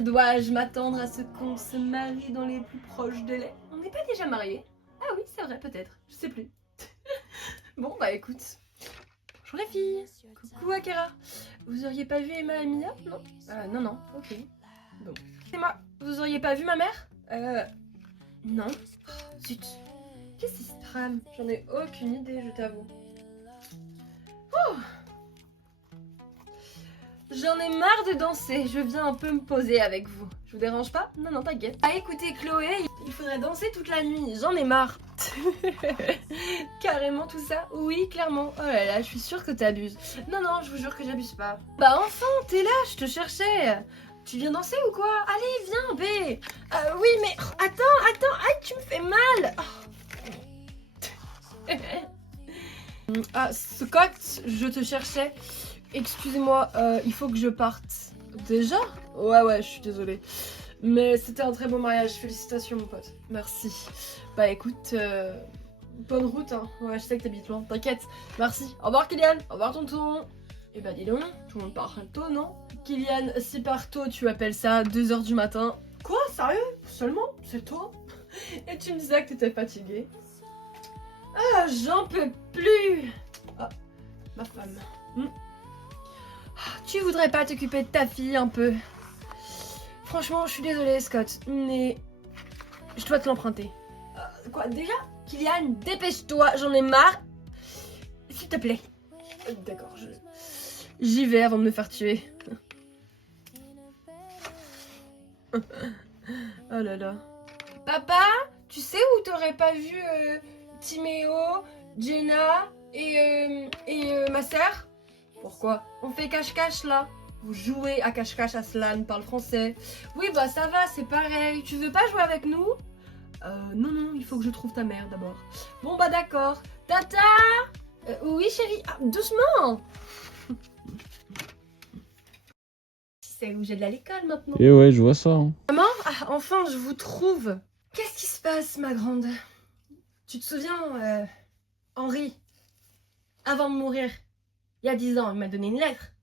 Dois-je m'attendre à ce qu'on se marie dans les plus proches délais? On n'est pas déjà mariés? Ah oui, c'est vrai, peut-être. Je sais plus. Bon, bah écoute. Bonjour les filles. Coucou Akira. Vous auriez pas vu Emma et Mia? Non? Non, ok. Bon. C'est moi. Vous auriez pas vu ma mère? Non. Oh, zut. Qu'est-ce qui se trame? J'en ai aucune idée, je t'avoue. Oh, j'en ai marre de danser, je viens un peu me poser avec vous. Je vous dérange pas? Non, t'inquiète. Ah écoutez Chloé, il faudrait danser toute la nuit, j'en ai marre. Carrément tout ça? Oui, clairement. Oh là là, je suis sûre que t'abuses. Non, je vous jure que j'abuse pas. Bah enfin, t'es là, je te cherchais. Tu viens danser ou quoi? Allez, viens, bé. Oui, mais attends, aïe, tu me fais mal. Ah, Scott, je te cherchais. Excusez-moi, il faut que je parte. Déjà? Ouais, je suis désolée. Mais c'était un très beau mariage, félicitations mon pote. Merci. Bah écoute, bonne route, hein. Ouais, je sais que t'habites loin, t'inquiète. Merci. Au revoir Kylian, au revoir tonton. Et bah dis donc, tout le monde part tôt, non? Kylian, si par tôt tu appelles ça 2h du matin. Quoi? Sérieux? Seulement? C'est toi? Et tu me disais que t'étais fatiguée. Ah, j'en peux plus. Ah, ma femme. Tu voudrais pas t'occuper de ta fille un peu? Franchement, je suis désolée Scott, mais je dois te l'emprunter. Quoi, déjà? Kylian, dépêche-toi, j'en ai marre. S'il te plaît. D'accord, j'y vais avant de me faire tuer. Oh là là. Papa, tu sais où t'aurais pas vu Timéo, Jenna et ma sœur? Pourquoi? On fait cache-cache là. Vous jouez à cache-cache à Slan, parle français. Oui, bah ça va, c'est pareil. Tu veux pas jouer avec nous? Non, il faut que je trouve ta mère d'abord. Bon bah d'accord. Tata! Oui chérie, doucement! C'est où j'ai de l'école maintenant. Et ouais, je vois ça. Hein. Maman, enfin je vous trouve. Qu'est-ce qui se passe ma grande? Tu te souviens, Henri, avant de mourir, il y a 10 ans, il m'a donné une lettre.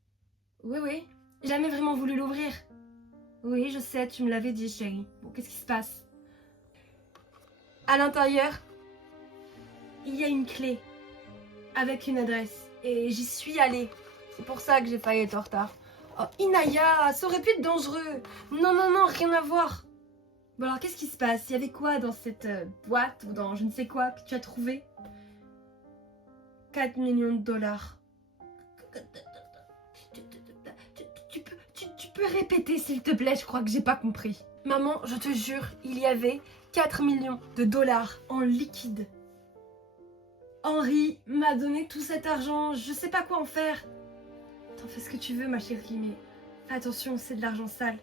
Oui, jamais vraiment voulu l'ouvrir. Oui, je sais, tu me l'avais dit chérie. Bon, qu'est-ce qui se passe? À l'intérieur, il y a une clé avec une adresse et j'y suis allée. C'est pour ça que j'ai failli être en retard. Oh, Inaya, ça aurait pu être dangereux. Non, rien à voir. Bon alors, qu'est-ce qui se passe? Il y avait quoi dans cette boîte ou dans je ne sais quoi que tu as trouvé? 4 millions de dollars. Tu peux répéter s'il te plaît, je crois que j'ai pas compris. Maman, je te jure, il y avait 4 millions de dollars en liquide. Henri m'a donné tout cet argent, je sais pas quoi en faire. T'en fais ce que tu veux ma chérie, mais fais attention, c'est de l'argent sale.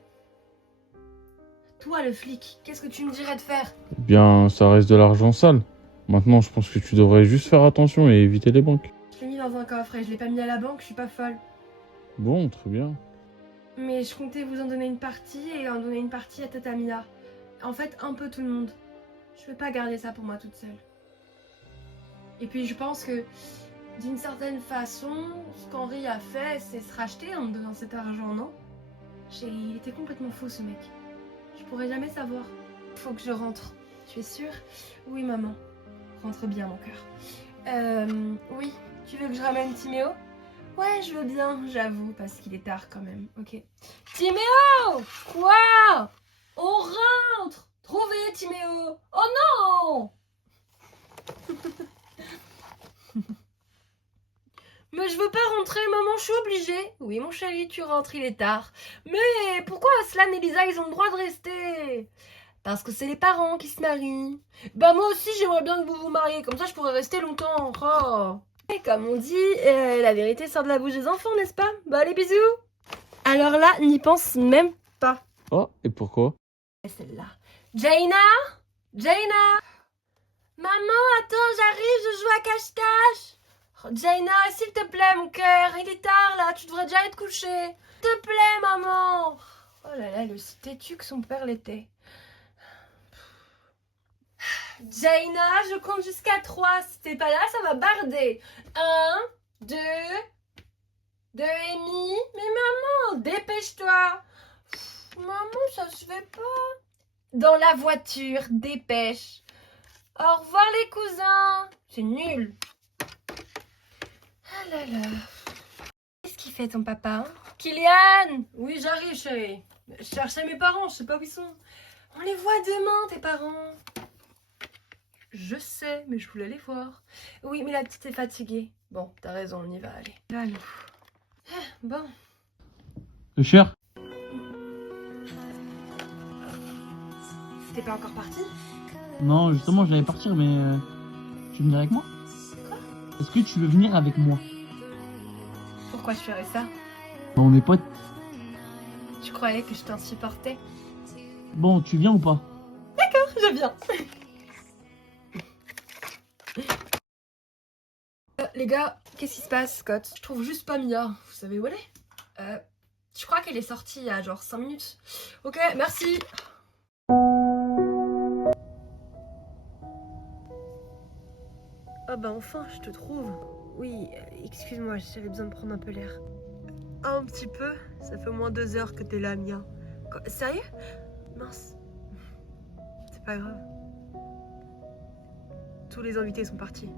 Toi le flic, qu'est-ce que tu me dirais de faire? Eh bien, ça reste de l'argent sale. Maintenant, je pense que tu devrais juste faire attention et éviter les banques. Je l'ai mis dans un coffre et je l'ai pas mis à la banque, je suis pas folle. Bon, très bien. Mais je comptais vous en donner une partie et en donner une partie à Tata Mila. En fait, un peu tout le monde. Je peux pas garder ça pour moi toute seule. Et puis je pense que d'une certaine façon, ce qu'Henri a fait, c'est se racheter en me donnant cet argent, non? Il était complètement fou ce mec. Je pourrais jamais savoir. Faut que je rentre. Tu es sûre? Oui maman. Rentre bien mon cœur. Oui, tu veux que je ramène Timéo? Ouais, je veux bien, j'avoue, parce qu'il est tard quand même. Ok. Timéo! Quoi? On rentre! Trouvez Timéo! Oh non! Mais je veux pas rentrer, maman, je suis obligée. Oui, mon chéri, tu rentres, il est tard. Mais pourquoi Aslan et Lisa, ils ont le droit de rester? Parce que c'est les parents qui se marient. Bah moi aussi j'aimerais bien que vous vous mariez, comme ça je pourrais rester longtemps. Oh. Et comme on dit, la vérité sort de la bouche des enfants, n'est-ce pas? Bah allez, bisous. Alors là, n'y pense même pas. Oh, et pourquoi? Et celle-là. Jaina? Jaina? Maman, attends, j'arrive, je joue à cache-cache. Oh, Jaina, s'il te plaît, mon cœur, il est tard là, tu devrais déjà être couché. S'il te plaît, maman. Oh là là, le si têtu que son père l'était. Jaina, je compte jusqu'à 3. Si t'es pas là, ça va barder. 1, 2, 2 et demi. Mais maman, dépêche-toi. Maman, ça se fait pas. Dans la voiture, dépêche. Au revoir les cousins. C'est nul. Ah là là. Qu'est-ce qu'il fait ton papa? Kylian! Oui, j'arrive, chérie. Je cherchais mes parents, je sais pas où ils sont. On les voit demain, tes parents. Je sais, mais je voulais les voir. Oui, mais la petite est fatiguée. Bon, t'as raison, on y va, allez. Allons. Ah, bon. Cher. T'es pas encore parti? Non, justement, j'allais partir, mais... Tu veux venir avec moi? Quoi? Est-ce que tu veux venir avec moi? Pourquoi je ferais ça? Bah, on est potes. Tu croyais que je t'insupportais? Bon, tu viens ou pas? D'accord, je viens. Les gars, qu'est-ce qui se passe, Scott? Je trouve juste pas Mia. Vous savez où elle est? Je crois qu'elle est sortie il y a genre 5 minutes. Ok, merci. Ah bah enfin, je te trouve. Oui, excuse-moi, j'avais besoin de prendre un peu l'air. Un petit peu? Ça fait au moins 2 heures que t'es là, Mia. Quoi, sérieux? Mince. C'est pas grave. Tous les invités sont partis.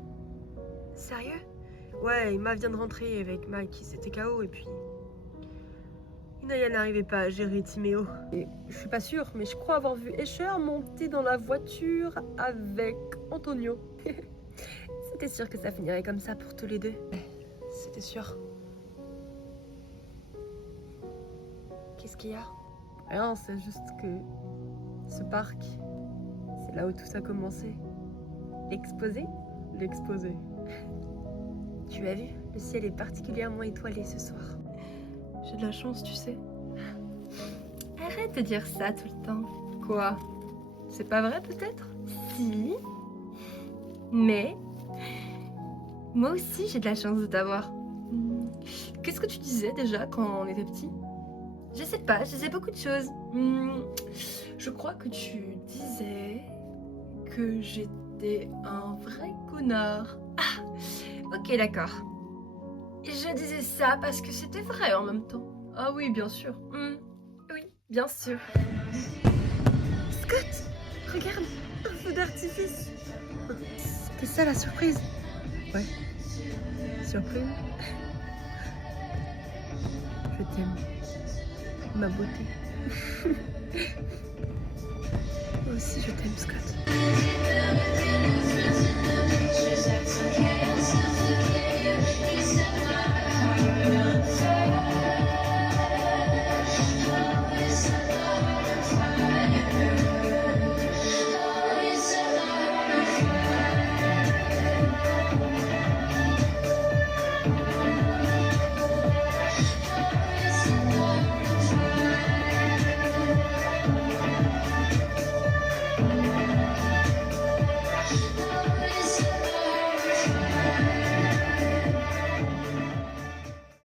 Sérieux? Ouais, Emma vient de rentrer avec Mike, c'était KO et puis... Inaya n'arrivait pas à gérer Timéo. Et je suis pas sûre, mais je crois avoir vu Escher monter dans la voiture avec Antonio. C'était sûr que ça finirait comme ça pour tous les deux. C'était sûr. Qu'est-ce qu'il y a? Rien, c'est juste que... Ce parc, c'est là où tout ça a commencé. L'exposé? L'exposé. Tu as vu? Le ciel est particulièrement étoilé ce soir. J'ai de la chance, tu sais. Arrête de dire ça tout le temps. Quoi? C'est pas vrai peut-être? Si. Mais... moi aussi j'ai de la chance de t'avoir. Qu'est-ce que tu disais déjà quand on était petit? Je sais pas, je disais beaucoup de choses. Je crois que tu disais que j'étais un vrai connard. Ah, ok, d'accord. Je disais ça parce que c'était vrai en même temps. Ah oui, bien sûr. Oui, bien sûr. Scott, regarde, un feu d'artifice. C'était ça la surprise. Ouais. Surprise. Je t'aime. Ma beauté. Moi aussi je t'aime, Scott.